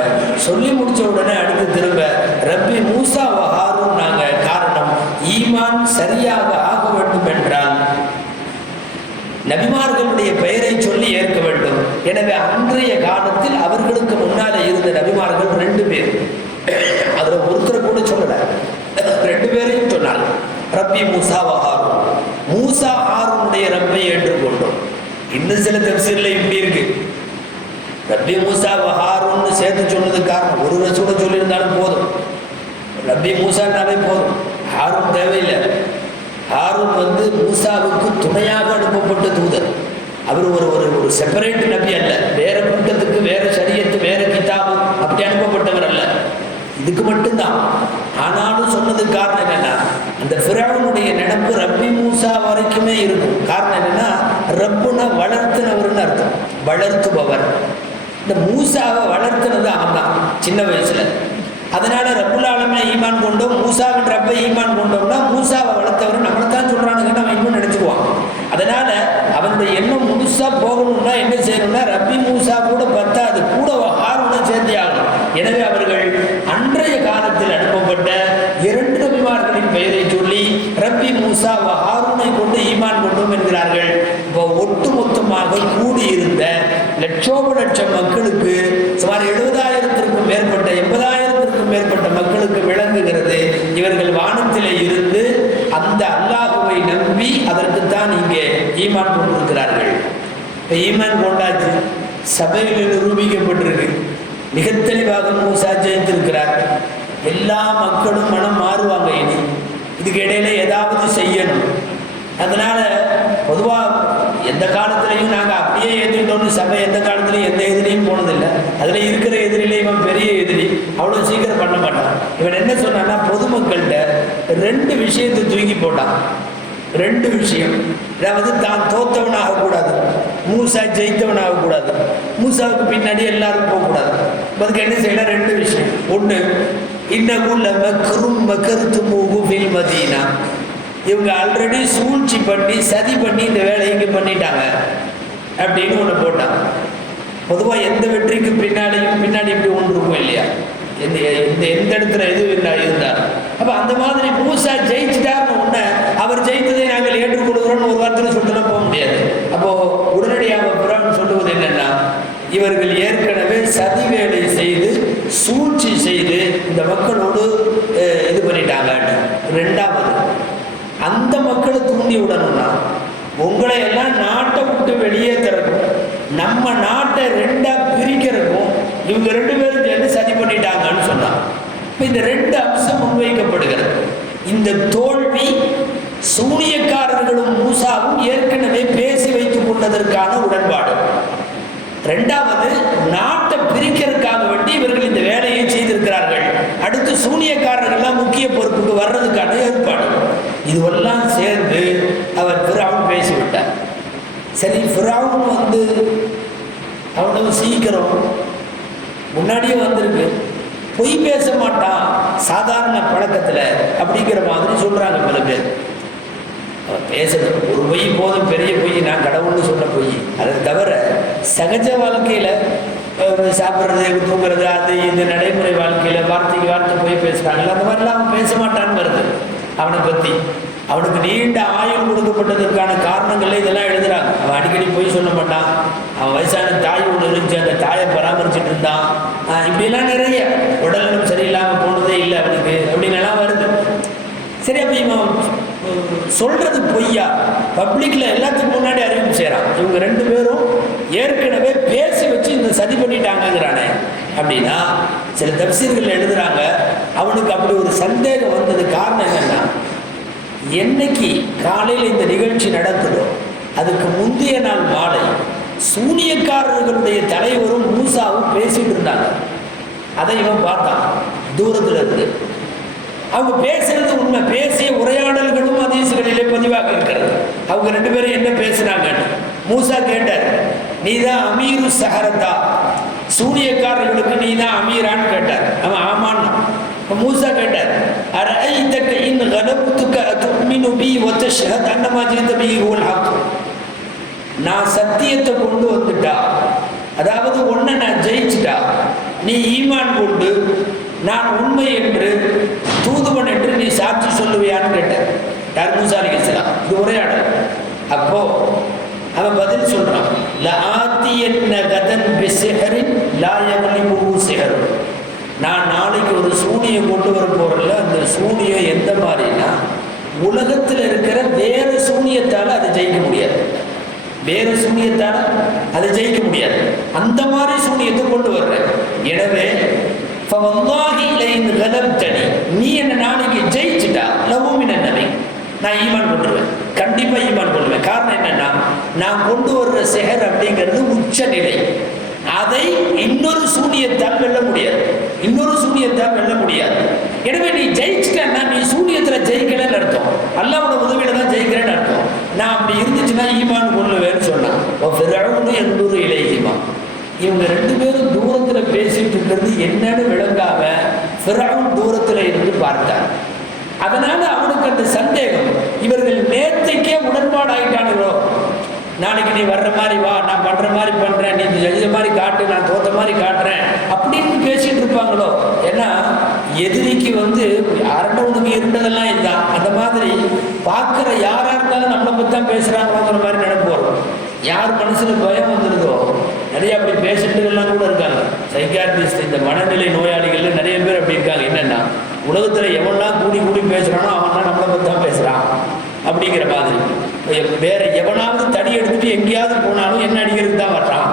சொல்லி முடிச்ச உடனே அடுத்து திரும்ப ரப்பி மூசா வ ஹாரூன் நாங்க. காரணம், ஈமான் சரியாக ஆக வேண்டும் என்றால் நபிமார்களுடைய பெயரை சொல்லி ஏற்க வேண்டும். எனவே அன்றைய காலத்தில் அவர்களுக்கு முன்னாலே இருந்த நபிமார்கள் 2 பேர், அதுல ஒருத்தர் கூட சொல்லல, 2 பேரையும் சொன்னாங்க. ரப்பி மூசா வ ஹாரூன், மூசா ஹாரூனுடைய ரப்பை ஏற்றுக்கொண்டோம். இன்னும் சில தஃசீர்ல இப்படி இருக்கு, ரப்பி மூசா வ ஹாரூன்னு சேர்த்து சொன்னதுக்கு காரணம், ஒரு ரசூலை சொல்லியிருந்தாலும் போதும், ரப்பி மூசானாலே போதும், ஹாரூன் தேவையில்லை. ஹாரூன் மூசாவுக்கு துணையாக அனுப்பப்பட்ட தூதர். அவர் ஒரு செப்பரேட் நபி அல்ல, வேற கூட்டத்துக்கு வேற ஷரியத்து வேற கிதாபு அப்படி அனுப்பப்பட்டவர் அல்ல, இதுக்கு மட்டும்தான். ஆனாலும் சொன்னதுக்கு காரணம் என்னன்னா, அந்த ஃபிரௌனுடைய நினைப்பு ரப்பி மூசா வரைக்குமே இருக்கும். காரணம் என்னன்னா, ரப்புன வளர்த்தினவர்னு அர்த்தம், வளர்த்துபவர். இந்த மூசாவை வளர்த்துனது அவன் தான் சின்ன வயசுல. அதனால ரப்புல் ஆலமீனை ஈமான் கொண்டோம், மூசாவின் ரப்பை ஈமான் கொண்டோம்னா மூசாவை வளர்த்தவர் நம்மளை தான் சொல்றானுங்கன்னு அவன் இன்னும் நினைச்சுக்குவான். அதனால அவனுடைய எண்ணம் முழுசா போகணும்னா என்ன செய்யணும்னா, ரப்பி மூசா கூட பத்தாது, கூட ஹாரூனை சேர்த்தி ஆகணும். எனவே அவர்கள் அன்றைய காலத்தில் அனுப்பப்பட்ட 2 நபிமார்களின் பெயரை சொல்லி ரப்பி மூசா வ ஹாரூனை கொண்டு ஈமான் கொண்டோம் என்கிறார்கள். இப்போ ஒட்டுமொத்தமாக கூடியிருந்த லட்சோபலட்சம் மக்களுக்கு சுமார் 70,000த்திற்கும் மேற்பட்ட 80,000த்திற்கும் மேற்பட்ட மக்களுக்கு விளங்குகிறது, இவர்கள் வானத்திலே இருந்து அந்த அல்லாஹுவை நம்பி அதற்குத்தான் இங்கே ஈமான் கொண்டிருக்கிறார்கள். இப்போ ஈமான் கொண்டாச்சு, சபையில் நிரூபிக்கப்பட்டிருக்கு, மிக தெளிவாக மூசா ஜெயித்திருக்கிறார். எல்லா மக்களும் மனம் மாறுவாங்க. இனி இதுக்கு இடையில ஏதாவது செய்யணும். அதனால பொதுவாக எந்த காலத்திலையும் நாங்கள் அப்படியே ஏற்றுக்கிட்டோம்னு சபை எந்த காலத்திலையும் எந்த எதிரியும் போனதில்லை. அதில் இருக்கிற எதிரிலே இவன் பெரிய எதிரி, அவ்வளோ சீக்கிரம் பண்ண மாட்டான். இவன் என்ன சொன்னான்னா, பொதுமக்கள்கிட்ட 2 விஷயத்தை தூக்கி போட்டான். 2 விஷயம், அதாவது தான் தோத்தவனாகக்கூடாது, மூசா ஜெயித்தவனாகக்கூடாது, மூசாவுக்கு பின்னாடி எல்லாரும் போகக்கூடாது. அதுக்கு என்ன செய்யலாம்? 2 விஷயம். ஒன்று, இன்னகுள்ள மக்கரும் மக்கருத்து மூகுபில் மதீனா, இவங்க ஆல்ரெடி சூழ்ச்சி பண்ணி சதி பண்ணி இந்த வேலையை இங்கே பண்ணிட்டாங்க அப்படின்னு ஒன்று போட்டான். பொதுவாக எந்த வெற்றிக்கு பின்னாடி இப்படி ஒன்று இருக்கும் இல்லையா, எந்த இடத்துல எது இருந்தார். அப்போ அந்த மாதிரி மூசா ஜெயிச்சுட்டார்னு ஒன்று, அவர் ஜெயித்ததை நாங்கள் ஏற்றுக்கொள்கிறோம்னு ஒரு வார்த்தையில் சொல்லிட்டுலாம் போக முடியாது. அப்போது உடனடியாக புறான்னு சொல்லுவது என்னென்னா, இவர்கள் ஏற்கனவே சதி வேலை செய்து சூழ்ச்சி செய்து இந்த மக்களோடு இது பண்ணிட்டாங்க. 2வது, அந்த மக்களை தூண்டி விடணும்னா உங்களை எல்லாம் நாட்டை விட்டு வெளியேற்றுறக்கும் நம்ம நாட்டை ரெண்டா பிரிக்கிறதுக்கும் இவங்க ரெண்டு பேரும் சேர்ந்து சதி பண்ணிட்டாங்கன்னு சொன்னாங்க. இப்போ இந்த ரெண்டு அம்சம் முன்வைக்கப்படுகிறது. இந்த தோல்வி சூனியக்காரர்களும் மூசாவும் ஏற்கனவே பேசி வைத்துக் கொண்டதற்கான உடன்பாடு. ரெண்டாவது, நாட்டை பிரிக்கிறதுக்காக வேண்டி இவர்கள் இந்த வேலையை செய்திருக்கிறார்கள். அடுத்து சூனியக்காரர்கள்லாம் முக்கிய பொறுப்புக்கு வர்றதுக்கான ஏற்பாடு. இதுவெல்லாம் சேர்ந்து அவர் ஃபிரௌன் பேசிவிட்டார். சரி, ஃபிரௌன் அவனுக்கு சீக்கிரம் முன்னாடியே வந்திருக்கு, பொய் பேச மாட்டான் சாதாரண பழக்கத்தில் அப்படிங்கிற மாதிரி சொல்கிறாங்க பல பேர். அவன் பேசணும், ஒரு பொய் போதும், பெரிய பொய், நான் கடவுள்னு சொன்ன பொய். அதை தவிர சகஜ வாழ்க்கையில் சாப்பிட்றது, தூங்குறது, அது இந்த நடைமுறை வாழ்க்கையில் வார்த்தைக்கு வார்த்தை போய் பேசுகிறாங்கல்ல, அந்த மாதிரிலாம் அவன் பேச மாட்டான்னு வருது. அவனை பற்றி அவனுக்கு நீண்ட ஆயுள் கொடுக்கப்பட்டதற்கான காரணங்கள் இதெல்லாம் எழுதுறாங்க. அவன் அடிக்கடி போய் சொல்ல மாட்டான். அவன் வயசான தாய் ஒன்று இருந்துச்சு, அந்த தாயை பராமரிச்சுட்டு இருந்தான். இப்படிலாம் நிறைய உடல்நலம் சரியில்லாமல் போனதே இல்லை அவனுக்கு அப்படின்னு எல்லாம் வருது. சரி, அப்போ இவன் சொல்றது பொய்யா பப்ளிக்ல எல்லாத்துக்கும் முன்னாடி அறிவிப்பு செய்கிறான். இவங்க ரெண்டு பேரும் ஏற்கனவே பேசி வச்சு இந்த சதி பண்ணிட்டாங்கிறானே அப்படின்னா சில தப்சீர்கள் எழுதுறாங்க. அவனுக்கு அப்படி ஒரு சந்தேகம் வந்தது காரணம் என்னன்னா, என்னைக்கு காலையில் இந்த நிகழ்ச்சி நடக்குதோ அதுக்கு முந்தைய நாள் மாலை சூனியக்காரர்களுடைய தலைவரும் மூசாவும் பேசிட்டு இருந்தாங்க. அதை இவன் பார்த்தான் தூரத்தில் இருந்து. அவங்க பேசுறது உண்மை, பேசிய உரையாடல்களும் ஹதீஸ்களிலே பதிவாக இருக்கிறது. அவங்க ரெண்டு பேரும் என்ன பேசுனாங்கன்னு மூசா கேட்டார். நீ தான் அமீரு சஹரத்தா, சூனியக்காரர்களுக்கு நீ தான் அமீரான்னு கேட்டார். அவன் ஆமான். மூசா கேட்டார், அரஐதக இன் கலப்துக துமினு பி வ தஷ்ஹது அன்னமா ஜித பிஹி ஹுவல் ஹக். நான் சத்தியத்தை கொண்டு வந்துட்டா, அதாவது ஒன்றை நான் ஜெயிச்சுட்டா, நீ ஈமான் கொண்டு நான் உண்மை என்று தூதுவன் என்று நீ சாட்சி சொல்லுவியான்னு கேட்டார். யார்? மூசா அலைஹிஸ்ஸலாம். இது உரையாடல். அப்போ அவன் பதில் சொல்றான், லஆத்தியன்ன கதன் பிசிஹரின் லா யக்லிபுஹு சிஹர். நான் நாளைக்கு ஒரு சூனியை கொண்டு வர போறேன்ல, அந்த சூனியம் எந்த மாதிரினா உலகத்தில் இருக்கிற வேறு சூனியத்தால் அதை ஜெயிக்க முடியாது. வேறு சூனியத்தால் அதை ஜெயிக்க முடியாது. அந்த மாதிரி சூனியத்தை கொண்டு வர்றேன். எனவே நீ என்ன நாளைக்கு ஜெயிச்சுட்டா லவ்மின் நபி, நான் ஈமான் கொண்டுருவேன், கண்டிப்பா ஈமான் கொள்வேன். காரணம் என்னன்னா, நான் கொண்டு வர்ற செஹர் அப்படிங்கிறது உச்ச நிலை. அதை இன்னொரு சூனியத்தால் வெல்ல முடியாது, இன்னொரு சூனியத்தால் வெல்ல முடியாது. எனவே நீ ஜெயிச்சுட்டா நீ சூனியத்துல ஜெயிக்கலன்னு அர்த்தம், அல்லாஹ்வோட உதவியில தான் ஜெயிக்கிறேன்னு அர்த்தம். நான் அப்படி இருந்துச்சுன்னா ஈமான் கொள்ளுவேன்னு சொன்னான். எந்தூர் இலையுமா. இவங்க ரெண்டு பேரும் தூரத்தில் பேசிட்டு இருக்கிறது என்னன்னு விளங்காம ஃபிரௌன் தூரத்தில் இருந்து பார்த்தார். அதனால அவனுக்கு அந்த சந்தேகம், இவர்கள் நேர்த்திக்கே உடன்பாடாயிட்டானுங்களோ, நாளைக்கு நீ வர்ற மாதிரி வா, நான் பண்ற மாதிரி பண்றேன், நீ எழுத மாதிரி காட்டு, நான் தோத்த மாதிரி காட்டுறேன் அப்படின்னு பேசிட்டு இருப்பாங்களோ. ஏன்னா எதிரிக்கு அரண்டவனுக்கு இருந்ததெல்லாம் இதுதான். அந்த மாதிரி பார்க்குற யாரா இருந்தாலும் நம்மளை பற்றி தான் பேசுறாங்களோங்கிற மாதிரி நினைப்போம். யார் மனசுல பயம் வந்துருதோ, நிறைய அப்படி பேஷண்ட்டுகள்லாம் கூட இருக்காங்க, சைக்காட்ரிஸ்ட், இந்த மனநிலை நோயாளிகள் நிறைய பேர் அப்படி இருக்காங்க. என்னன்னா, உலகத்தில் எவன்லாம் கூடி கூடி பேசுறானோ அவன்லாம் நம்மளை பற்றி தான் பேசுறான் அப்படிங்கிற மாதிரி. வேற எவனாவது தடி எடுத்துட்டு எங்கேயாவது போனாலும் என்ன அடிக்கிறதுக்கு தான் வர்றான்,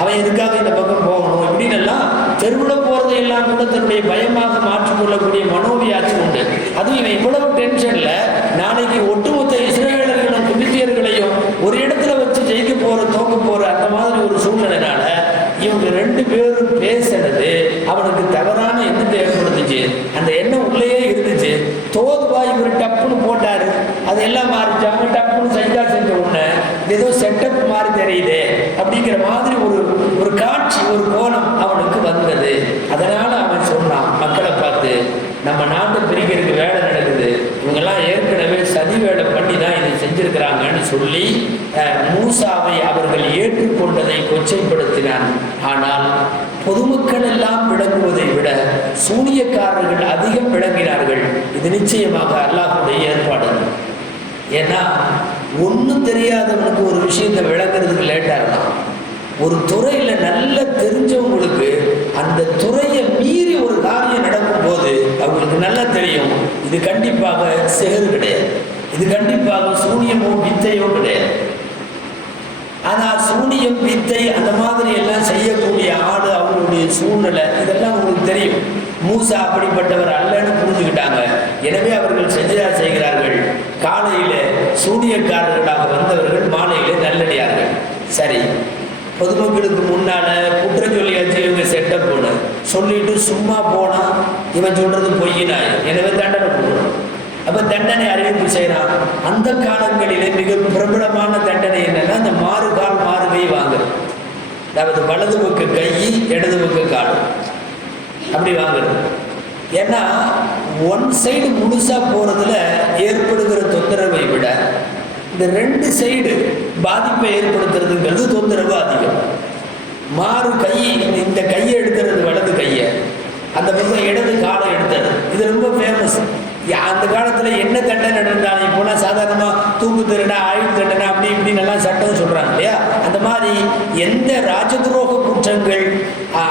அவன் எதுக்காக இந்த பக்கம் போகணும் இப்படின்னு எல்லாம் தெருவில் போறது எல்லாம் கூட தன்னுடைய பயமாக மாற்றிக்கொள்ளக்கூடிய மனோவியாதி உண்டு. அதுவும் இவன் இவ்வளவு டென்ஷன்ல நாளைக்கு ஒட்டுமொத்த இஸ்ரேலர்களும் குபித்தியர்களையும் ஒரு இடத்துல வச்சு ஜெயிக்க போற தோக்க போற அந்த மாதிரி ஒரு சூழ்நிலைனால இவங்க ரெண்டு பேரும் பேசுறது அவனுக்கு தவறான எண்ணத்தை ஏற்படுத்துச்சு. அந்த எண்ணம் உள்ளேயே இருந்துச்சு. தோதுவா இவர் டப்புன்னு போட்டாரு, அதெல்லாம் மாறிச்சாங்க. டப்புன்னு செஞ்ச உடனே ஏதோ செட்டப் மாதிரி தெரியுது அப்படிங்கிற மாதிரி ஒரு காட்சி, ஒரு கோணம் அவனுக்கு வந்தது. அதனால அவன் சொன்னான் மக்களை பார்த்து, நம்ம நாட்டை பிரிக்கிறதுக்கு வேலை நடக்குது, இவங்கெல்லாம் ஏற்கனவே சதி வேலை பண்ணி தான் இதை செஞ்சிருக்கிறாங்கன்னு சொல்லி மூசாவை அவர்கள் ஏற்றுக்கொண்டதை கொச்சைப்படுத்தினான். ஆனால் பொதுமக்கள் எல்லாம் விளங்குவதை விட சூனியக்காரர்கள் அதிகம் விளங்கினார்கள். இது நிச்சயமாக அல்லாஹ்வுடைய ஏற்பாடு. ஏன்னா ஒன்றும் தெரியாதவனுக்கு ஒரு விஷயத்தை விளங்குறதுக்கு லேட்டாகலாம். ஒரு துறையில் நல்ல தெரிஞ்சவங்களுக்கு அந்த துறையை மீறி ஒரு காரியம் நடக்கும் போது அவங்களுக்கு நல்லா தெரியும், இது கண்டிப்பாக சிஹர் கிடையாது, இது கண்டிப்பாக சூனியமோ வித்தையோ கிடையாது. ஆனால் சூனியம் வித்தை அந்த மாதிரி எல்லாம் செய்யக்கூடிய ஆடு, அவங்களுடைய சூழ்நிலை இதெல்லாம் உங்களுக்கு தெரியும். மூசா அப்படிப்பட்டவர் அல்லன்னு புரிஞ்சுக்கிட்டாங்க. எனவே அவர்கள் செஞ்சதா செய்கிறார்கள். காலையில சூனியக்காரர்களாக வந்தவர்கள் மாலையில நல்லடியார்கள். சரி, பொதுமக்களுக்கு முன்னால குற்றம் சொல்லியாச்சு, இவங்க செட்டப் போன சொல்லிட்டு சும்மா போனா இவன் சொல்றது பொய்யினாய், எனவே தண்டனை கொடுக்கணும். அப்ப தண்டனை அறிவிப்பு செய்யறான். அந்த காலங்களிலே மிக பிரபலமான தண்டனை என்னன்னா, அந்த மாறுகால் மாறுகை வாங்குறது. அதாவது வலது பக்க கை, இடது பக்க கால் அப்படி வாங்குறது. ஏன்னா ஒன் சைடு முழுசா போறதுல ஏற்படுகிற தொந்தரவை விட இந்த ரெண்டு சைடு பாதிப்பை ஏற்படுத்துறதுங்கிறது தொந்தரவு அதிகம். மாறு கை, இந்த கையை எடுத்துறது வலது கையை, அந்த பக்கம் இடது காலை எடுத்துறது, இது ரொம்ப ஃபேமஸ். அந்த காலத்தில் என்ன தண்டனை நடந்தாலும் இப்போனா சாதாரணமாக தூக்கு தண்டனை, ஆயுள் தண்டனை அப்படி இப்படின்னு எல்லாம் சட்டம் சொல்கிறாங்க இல்லையா. அந்த மாதிரி எந்த ராஜதுரோக குற்றங்கள்,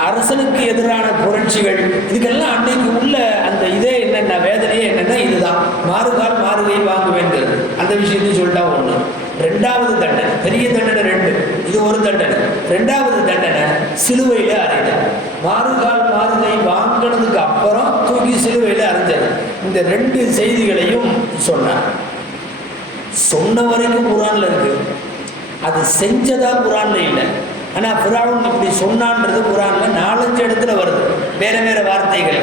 அரசனுக்கு எதிரான புரட்சிகள், இதுக்கெல்லாம் அன்னைக்கு உள்ள அந்த இதே என்னென்ன வேதனையே என்னென்னா இதுதான். மாறுகால் மாறுகை வாங்குவேங்கிறது அந்த விஷயத்தையும் சொல்லிட்டா ஒன்று. ரெண்டாவது தண்டனை, பெரிய தண்டனை ரெண்டு, இது ஒரு தண்டனை. ரெண்டாவது தண்டனை சிலுவையில் அறைதல். மாறுகால் மாறுகை வாங்கினதுக்கு அப்புறம் தூக்கி சிலுவையில் அறைஞ்சது. இந்த ரெண்டு செய்திகளையும் சொன்னார். சொன்ன வரைக்கும் குரான்ல இருக்கு, அது செஞ்சதா குரான்ல இல்லை. ஆனால் ஃபிரௌன் இப்படி சொன்னான்றது குரான்ல 4-5 இடத்துல வருது, வேற வேற வார்த்தைகள்.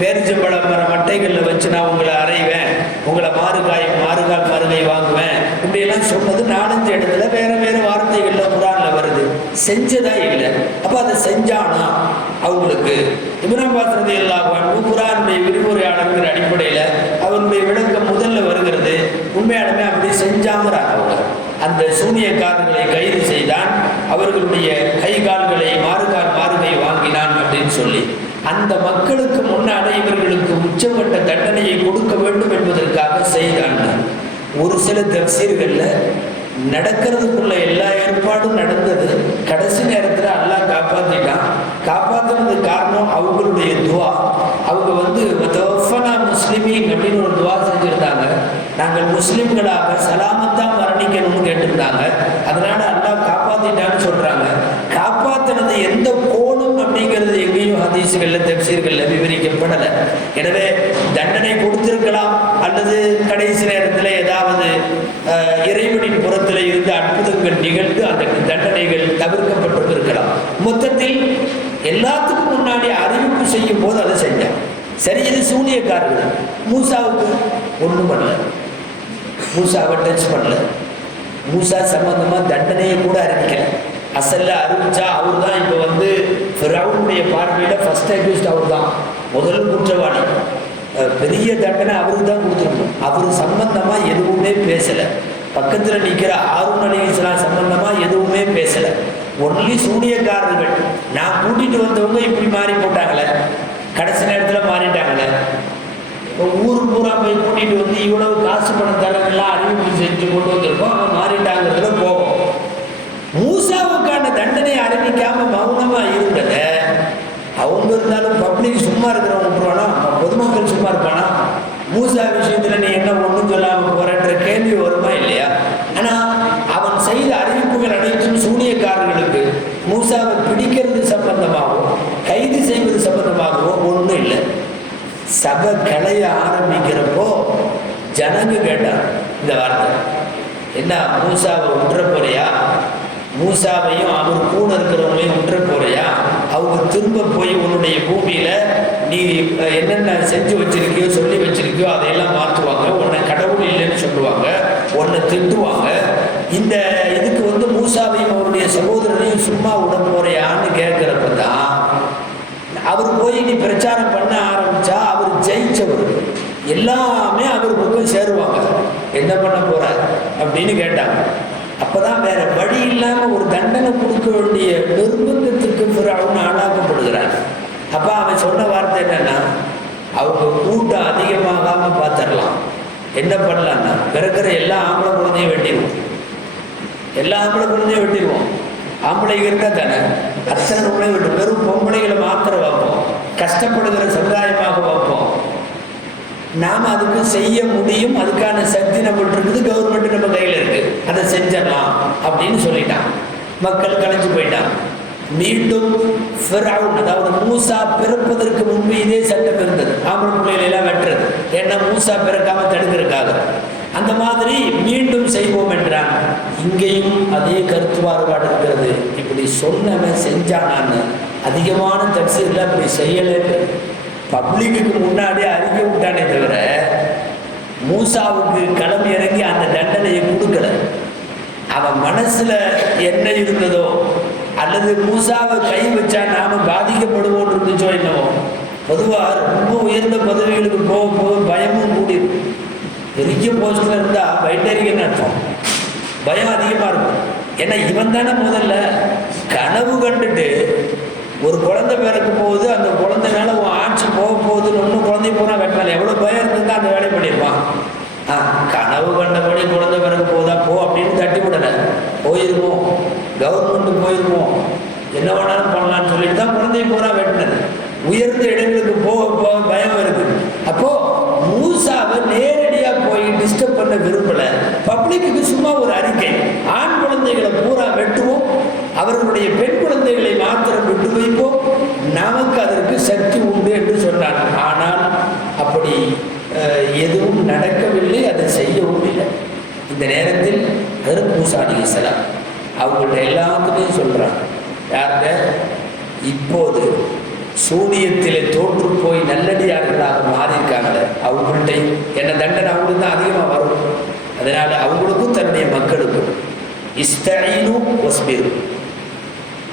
பேரிச்சம்பழ மர மட்டைகளில் வச்சு நான் உங்களை அறைவேன், உங்களை மாறுகால் மாறுகை வாங்குவேன், இப்படியெல்லாம் சொன்னது 4-5 இடத்துல வேற வேற வார்த்தைகளில் குரான்ல வருது. செஞ்சதா இல்லை. அப்போ அதை செஞ்சானா அவங்களுக்கு இப்னு அப்பாஸ் ரலியல்லாஹு அன்ஹு குரானுடைய விரிவுரையாளர்கள் அடிப்படையில் அவருடைய விளக்கம் முதல்ல வருகிறது. உண்மையாலுமே அப்படி செஞ்சாங்கிறாங்க அவங்க. அந்த சூனியக்காரர்களை கைது செய்தான், அவர்களுடைய கை கால்களை மாறுகால் மாறுகை வாங்கினான் அப்படின்னு சொல்லி அந்த மக்களுக்கு முன்னாலே இவர்களுக்கு உச்சமட்ட தண்டனையை கொடுக்க வேண்டும் என்பதற்காக செய்தான். ஒரு சில தஃசீர்கள்ல நடக்கிறதுக்குள்ள எல்லா ஏற்பாடும் நடந்தது, கடைசி நேரத்தில் அல்லாஹ் காப்பாற்றிட்டான். காப்பாற்றுறதுக்கு காரணம் அவங்களுடைய துவா. அவங்க முஸ்லிமீன் அப்படின்னு ஒரு துவா செஞ்சுருந்தாங்க. நாங்கள் முஸ்லிம்களாக சலாமத்தான் மரணிக்கணும்னு கேட்டிருந்தாங்க. அதனால அல்லாஹ் காப்பாற்றிட்டான்னு சொல்றாங்க. காப்பாற்றினது எந்த கோணம் அப்படிங்கிறது எங்கேயும் ஹதீஸ்களில் தஃசீர்களில் விவரிக்கப்படலை. எனவே தண்டனை கொடுத்திருக்கலாம், அல்லது கடைசி நேரத்தில் ஏதாவது இறைவனின் புறத்தில் இருந்து அற்புதங்கள் நிகழ்ந்து அந்த தண்டனைகள் தவிர்க்கப்பட்டு இருக்கலாம். மொத்தத்தில் எல்லாத்துக்கும் முன்னாடி அறிவிப்பு செய்யும் போது அதை செஞ்சான். சரி, இது சூனியக்காரர்கள். மூசாவுக்கு ஒன்றும் பண்ணல, மூசாவை டச் பண்ணல, மூசா சம்பந்தமா தண்டனையை கூட அறிவிக்கல. அசல்ல அறிவிச்சா அவர் தான் இப்போ ஃபிரௌனுடைய பார்வையில ஃபர்ஸ்ட் அக்யூஸ்ட் அவர் தான், முதல் குற்றவாளி. பெரிய தண்டனை அவருக்கு தான் கொடுத்துருக்கணும். அவர் சம்பந்தமா எதுவுமே பேசல. பக்கத்தில் நிற்கிற ஹாரூன் அலைஹிஸ்ஸலாம் சம்பந்தமா எதுவுமே பேசல. ஒன்லி சூனியக்காரர்கள், நான் கூட்டிட்டு வந்தவங்க இப்படி மாறி போட்டாங்களே, கடைசி நேரத்தில் மாறிட்டாங்களே, ஊர் பூரா போய் கூட்டிட்டு வந்து இவ்வளவு காசு பணம் தரங்கள்லாம் அறிவிப்பு செஞ்சு கொண்டு வந்திருக்கோம், அவங்க மாறிட்டாங்கிறதுல போகும். மூசாவுக்கான தண்டனை அறிவிக்காம மௌனமா இருந்தத அவங்க இருந்தாலும் பப்ளிக் சும்மா இருக்கிறவங்க விட்டுருவானா? பொதுமக்கள் சும்மா இருப்பானா? மூசா விஷயத்துல நீ என்ன ஒன்றும் சொல்லாம போறன்ற கேள்வி வருமா இல்லையா? ஆனா அவன் செய்த அறிவிப்புகள் அனைத்தும் சூனியக்காரர்களுக்கு மூசாவை பிடிக்கிறது சம்பந்தமாகவோ கைது செய்வது சம்பந்தமாகவோ ஒன்றும் இல்லை. சபை களைய ஆரம்பிக்கிறப்போ ஜனங்க கேட்டார் இந்த வார்த்தை, என்ன மூசாவை விட்டுற போறியா? மூசாவையும் அவர் கூட இருக்கிறவங்களையும் விட்டுற போறியா? அவங்க திரும்ப போய் உன்னுடைய பூமியில நீ என்னென்ன செஞ்சு வச்சிருக்கியோ சொல்லி வச்சிருக்கியோ அதையெல்லாம் மாற்றுவாங்க, உன்னை கடவுள் இல்லைன்னு சொல்லுவாங்க, உன்னை திட்டுவாங்க. இந்த இதுக்கு மூசாவையும் அவருடைய சகோதரனையும் சும்மா விட போறியான்னு கேட்கிறப்ப தான் அவர் போய் நீ பிரச்சாரம் பண்ண ஆரம்பிச்சா அவர் ஜெயிச்சவர், எல்லாமே அவர் பக்கம் சேருவாங்க, என்ன பண்ண போற அப்படின்னு கேட்டாங்க. அப்பதான் வேற வழி இல்லாம ஒரு தண்டனை கொடுக்க வேண்டிய நிர்பந்தத்துக்கு ஃபிரௌன் ஆளாக்கப்படுகிறார். அப்ப அவன் சொன்ன வார்த்தை என்னன்னா, அவங்க கூட்டம் அதிகமாகாம பார்த்துடலாம், என்ன பண்ணலான்னா பிறக்கிற எல்லா ஆம்பளை குழந்தையும் வெட்டிடுவோம், எல்லா ஆம்பளை குழந்தையும் வெட்டிடுவோம். ஆம்பளைங்க இருந்தா தானே அத்தனை உணவை விட்டு வெறும் பொம்பளைகளை மாத்திர வைப்போம், கஷ்டப்படுகிற சமுதாயமாக வைப்போம். நாம் அதுக்கு செய்ய முடியும், அதுக்கான சக்தி நம்மள்ட்ட இருக்குது, கவர்மெண்ட் நம்ம கையில் இருக்குது, அதை செஞ்சிடலாம் அப்படின்னு சொல்லிட்டான். மக்கள் கலைஞ்சு போயிட்டான். மீண்டும் ஃபிரௌன், அதாவது மூசா பிறப்பதற்கு முன்பு இதே சட்டம் இருந்தது, ஆம்பளை பிள்ளைகளெல்லாம் வெட்டுறது, ஏன்னா மூசா பிறக்காம தடுக்கிறதுக்காக. அந்த மாதிரி மீண்டும் செய்வோம் என்றான். இங்கேயும் அதே கருத்து மாறுபாடு இருக்கிறது. இப்படி சொன்னவன் செஞ்சானான்னு அதிகமான தப்சீர்ல அப்படி செய்யலை. பப்ளிக்கு முன்னாடி அறிக்கை விட்டானே தவிர மூசாவுக்கு களம் இறங்கி அந்த தண்டனையை கொடுக்கல. அவன் மனசுல என்ன இருந்ததோ, அல்லது மூசாவை கை வச்சா நாம பாதிக்கப்படுவோம் இருந்துச்சோ என்னவோ. பொதுவாக ரொம்ப உயர்ந்த பதவிகளுக்கு போக போக பயமும் கூடியிருக்கும். பெரிய போஸ்ட்ல இருந்தா வைட்டறிகன்னு அர்த்தம், பயம் அதிகமாக இருக்கும். ஏன்னா இவன் தானே முதல்ல கனவு கண்டுட்டு ஒரு குழந்தை பிறக்க போகுது, அந்த குழந்தைனால உன் ஆட்சி போக போகுதுன்னு ஒன்றும் குழந்தை போனால் வெட்டினால எவ்வளோ பயம் இருக்குங்க அந்த வேலையை பண்ணியிருப்பான். கனவு கண்டபடி குழந்தை பிறகு போதா போ அப்படின்னு தட்டி விடலை. போயிருவோம், கவர்மெண்ட் போயிருவோம், என்ன வேணாலும் பண்ணலான்னு சொல்லிட்டு தான் குழந்தைய பூரா வெட்டினது. உயர்ந்த இடங்களுக்கு போக போக பயம் வருது. அப்போ மூசாவை நேரடியாக போய் டிஸ்டர்ப் பண்ண விரும்பல. பப்ளிக்கு சும்மா ஒரு அறிக்கை, ஆண் குழந்தைகளை பூரா வெட்டுவோம், அவர்களுடைய பெண் குழந்தைகளை மாத்திரம் விட்டு வைப்போம், நமக்கு அதற்கு சக்தி உண்டு என்று சொன்னார். ஆனால் அப்படி எதுவும் நடக்கவில்லை, அதை செய்யவும் இல்லை. இந்த நேரத்தில் ஹஜ்ரத் மூசா அலைஹிஸ்ஸலாம் அவங்கள்ட்ட எல்லாத்துலேயும் சொல்கிறாங்க, யார்கிட்ட? இப்போது சூனியத்திலே தோற்று போய் நல்லடியார்களாக மாறியிருக்காங்களே அவங்கள்ட்ட என்ன தண்டனை அவங்களுக்கு தான் அதிகமாக வரும். அதனால் அவங்களுக்கும் தன்னுடைய மக்களுக்கும் இஸ்தஈனு வஸ்பிரு,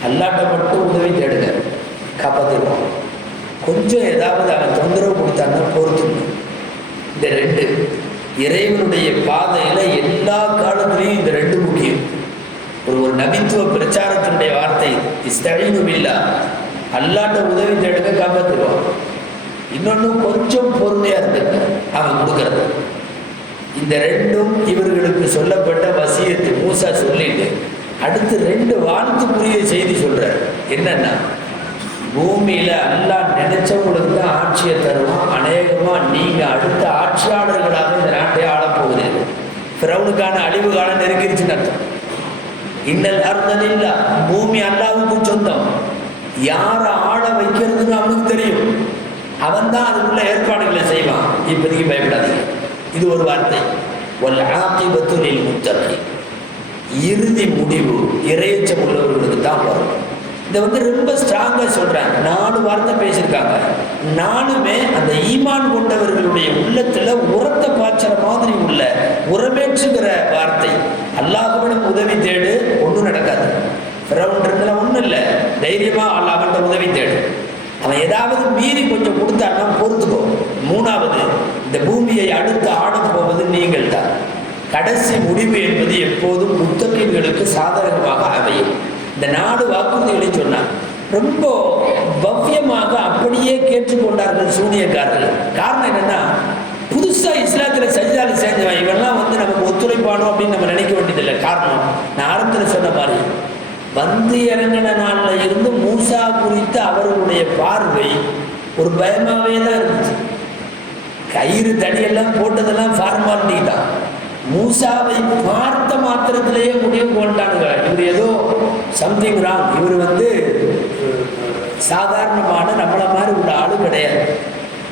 அல்லாட்ட மட்டும் உதவி தேடுங்க, காப்பாற்றிடுவான். கொஞ்சம் ஏதாவது அவன் தொந்தரவு கொடுத்தான்னா பொறுத்துக்கணும். இந்த ரெண்டு இறைவனுடைய பாதையில் எல்லா காலத்திலையும் இந்த ரெண்டு முக்கியம். ஒரு நபித்துவ பிரச்சாரத்தினுடைய வார்த்தை இஸ்தஈனு பில்லாஹ், அல்லாட்ட உதவி தேடுங்க, காப்பாற்றிடுவான். இன்னொன்று கொஞ்சம் பொறுமையாக இருந்துங்க, அவன் கொடுக்கறது. இந்த ரெண்டும் இவர்களுக்கு சொல்லப்பட்ட வசியத்து. மூசா சொல்லிட்டு அடுத்து ரெண்டு வாழ்த்துக்குரிய செய்தி சொல்றார். என்னன்னா, பூமியில அல்லாஹ் நினைச்சவங்களுக்கு தான் ஆட்சியை தருவான். அநேகமா நீங்க அடுத்த ஆட்சியாளர்களாக இந்த நாட்டை ஆளப்போகிறீர்கள். ஃபிரௌனுக்கான அழிவு காலம் நெருங்கிருச்சுன்னு அர்த்தம். இன்னல் அர்தலில்லா, பூமி அல்லாஹ்வுக்கு சொந்தம். யாரை ஆள வைக்கிறதுன்னு அவனுக்கு தெரியும். அவன் தான் அதுக்குள்ள ஏற்பாடுகளை செய்வான். இப்போதைக்கு பயப்படாதீங்க. இது ஒரு வார்த்தை. வல் ஆகிபத்து லில் முத்தகீன், இறுதி முடிவு இறையச்சம் உள்ளவர்களுக்கு தான் வரும். இதை ரொம்ப ஸ்ட்ராங்காக சொல்கிறேன். 4 வார்த்தை பேசியிருக்காங்க. 4மே அந்த ஈமான் கொண்டவர்களுடைய உள்ளத்தில் உரத்தை பாய்ச்சற மாதிரி உள்ள உரமேற்றுகிற வார்த்தை. அல்லாஹ்விடம் உதவி தேடு, ஒன்றும் நடக்காது. ஃபிரௌன்றதுல ஒன்றும் இல்லை, தைரியமாக அல்லாஹ்விட்ட உதவி தேடு. அவன் ஏதாவது மீறி கொஞ்சம் கொடுத்தான்னா பொறுத்துக்கோ. 3வது, இந்த பூமியை அடுத்து ஆடப் போவது நீங்கள் தான். கடைசி முடிவு என்பது எப்போதும் முத்தகீன்களுக்கு சாதகமாக அமையும். இந்த 4 வாக்குறுதிகளை சொன்னார். ரொம்ப பவ்யமாக அப்படியே கேட்டுக்கொண்டார்கள் சூனியக்காரர்கள். காரணம் என்னன்னா, புதுசாக இஸ்லாத்தில் சஜிதாவில் சேர்ந்தவன் இவெல்லாம் நமக்கு ஒத்துழைப்பானோ அப்படின்னு நம்ம நினைக்க வேண்டியதில்லை. காரணம், நான் ஆரம்பத்தில் சொன்ன மாதிரி இறங்கின நாளில் இருந்து மூசா குறித்து அவர்களுடைய பார்வை ஒரு பயமாகவே தான் இருந்துச்சு. கயிறு தடியெல்லாம் போட்டதெல்லாம் ஃபார்மாலிட்டி தான். மூசாவை பார்த்த மாத்திரத்திலேயே முடிவு கொண்டானுங்க, இவர் ஏதோ சம்திங் ராங், இவர் சாதாரணமான நம்மளை மாதிரி உள்ள ஆளு கிடையாது.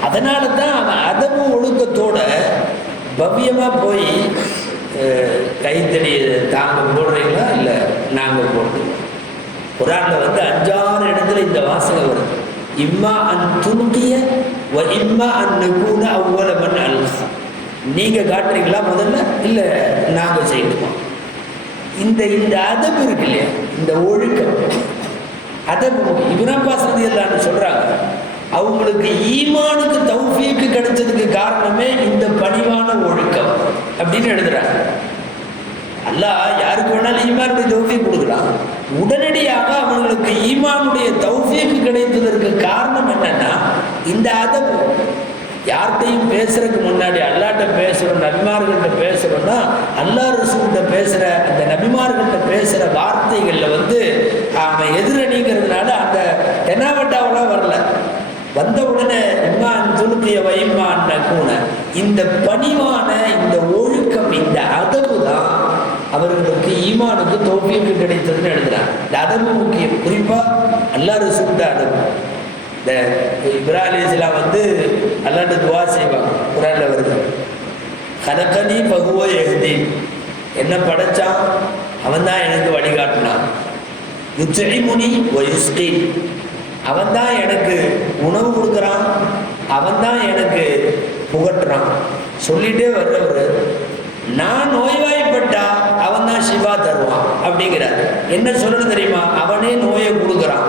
அதனால தான் அவன் அதவு ஒழுக்கத்தோட பவ்யமாக போய் கைத்தடி தாங்க போடுறீங்களா இல்லை நாங்கள் போடுறோம். குர்ஆன்ல 5-6 இடத்துல இந்த வாசகம் வருது. இம்மா அன் துன்கிய வ இம்மா அன் நகூன அவ்வல மன் அல்கா, நீங்கள் காட்டுறீங்களா முதல்ல, இல்லை நாங்கள் செய்யணுமா? இந்த அதபு இருக்கு இல்லையா, இந்த ஒழுக்கம், அதபு இப்னு அப்பாஸ் ரலியல்லாஹு அன்ஹு சொல்கிறாங்க, அவங்களுக்கு ஈமானுக்கு தௌஃபீக்கு கிடைச்சதுக்கு காரணமே இந்த பணிவான ஒழுக்கம் அப்படின்னு எழுதுறாங்க. அல்லாஹ் யாருக்கு வேணாலும் ஈமானுடைய தௌஃபீக் கொடுக்கலாம். உடனடியாக அவங்களுக்கு ஈமானுடைய தௌஃபீக்கு கிடைத்ததற்கு காரணம் என்னன்னா இந்த அதபு. யார்கிட்டையும் பேசுறதுக்கு முன்னாடி அல்லாட்ட பேசுகிறோம், நபிமார்கள்ட்ட பேசுகிறோம்னா அல்லா ரசூல்கிட்ட பேசுகிற அந்த நபிமார்கள்ட்ட பேசுகிற வார்த்தைகளில் அவன் எதிரணிங்கிறதுனால அந்த தென்னாவட்டாவெல்லாம் வரல. வந்த உடனே இம்மான் துலுக்கிய வைம்மான் கூன, இந்த பணிவான இந்த ஒழுக்கம், இந்த அதவு தான் அவர்களுக்கு ஈமானுக்கு தௌஃபீக்கு கிடைத்ததுன்னு எழுதுறாங்க. இந்த அதவு முக்கியம். குறிப்பாக அல்லாஹ் ரசூலுடைய அதவு. இந்த இப்ராஹிம் அலைஹிஸ்ஸலாம் அல்லாஹ்ட்ட துவா செய்வாங்க. குர்ஆன்ல வருது, கலக்கனி பகுவ எழுதி, என்ன படைச்சான் அவன் தான் எனக்கு வழிகாட்டினான். யுத்இமுனி வ யுஸ்கீன், அவன் தான் எனக்கு உணவு கொடுக்குறான், அவன் தான் எனக்கு புகட்டுறான். சொல்லிட்டே வர்றவர், நான் நோய்வாய்ப்பட்டா அவன் தான் சிவா தருவான் அப்படிங்கிறார். என்ன சொல்லணும் தெரியுமா? அவனே நோயை கொடுக்குறான்,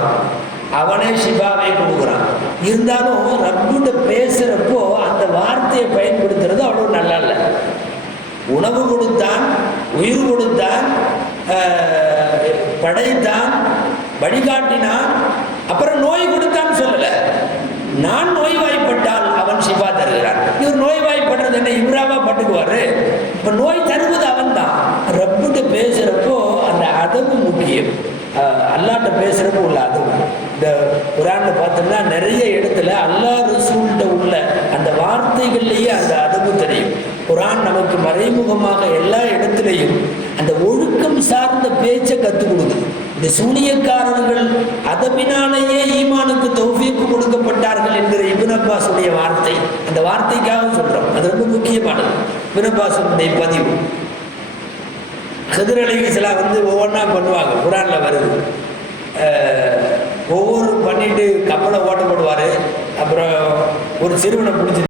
அவனே சிவாவை கொடுக்குறான். இருந்தாலும் ரப்புட்ட பேசுகிறப்போ அந்த வார்த்தையை பயன்படுத்துறது அவ்வளோ நல்லா இல்லை. உணவு கொடுத்தான், உயிர் கொடுத்தான், படைத்தான், வழிகாட்டினான், அப்புறம் நோய் கொடுத்தான்னு சொல்லலை. நான் நோய்வாய்ப்பட்டால் அவன் சிவா தருகிறான். இவர் நோய்வாய்ப்படுறது என்ன, இவராவா பட்டுக்குவாரு? இப்போ நோய் தருவது அவன் தான். ரப்புட்ட பேசுகிறப்போ அந்த அதவு முக்கியம். அல்லாட்ட பேசுகிறப்போ உள்ள அதவு. இந்த குர்ஆனில் பார்த்தோம்னா நிறைய இடத்துல அல்லாஹ் ரசூல்கிட்ட உள்ள அந்த வார்த்தைகள்லேயே அந்த அதவு தெரியும். குர்ஆன் நமக்கு மறைமுகமாக எல்லா இடத்துலையும் அந்த ஒழுக்கம் சார்ந்த பேச்சை கற்றுக் கொடுக்குது. இந்த சூனியக்காரர்கள் அதபினாலேயே ஈமானுக்கு தௌஃபீக்கு கொடுக்கப்பட்டார்கள் என்கிற இப்னு அப்பாஸுடைய வார்த்தை, அந்த வார்த்தைக்காக சொல்கிறோம். அது ரொம்ப முக்கியமானது. இப்னு அப்பாஸுடைய பதிவு. ஹிதர் அலைஹிஸ்ஸலாம் ஒவ்வொன்றா பண்ணுவாங்க. குர்ஆனில் வருது. ஒவ்வொரு பண்ணிட்டு கப்பலை ஓட்ட போடுவார். அப்புறம் ஒரு சிறுவனை பிடிச்சி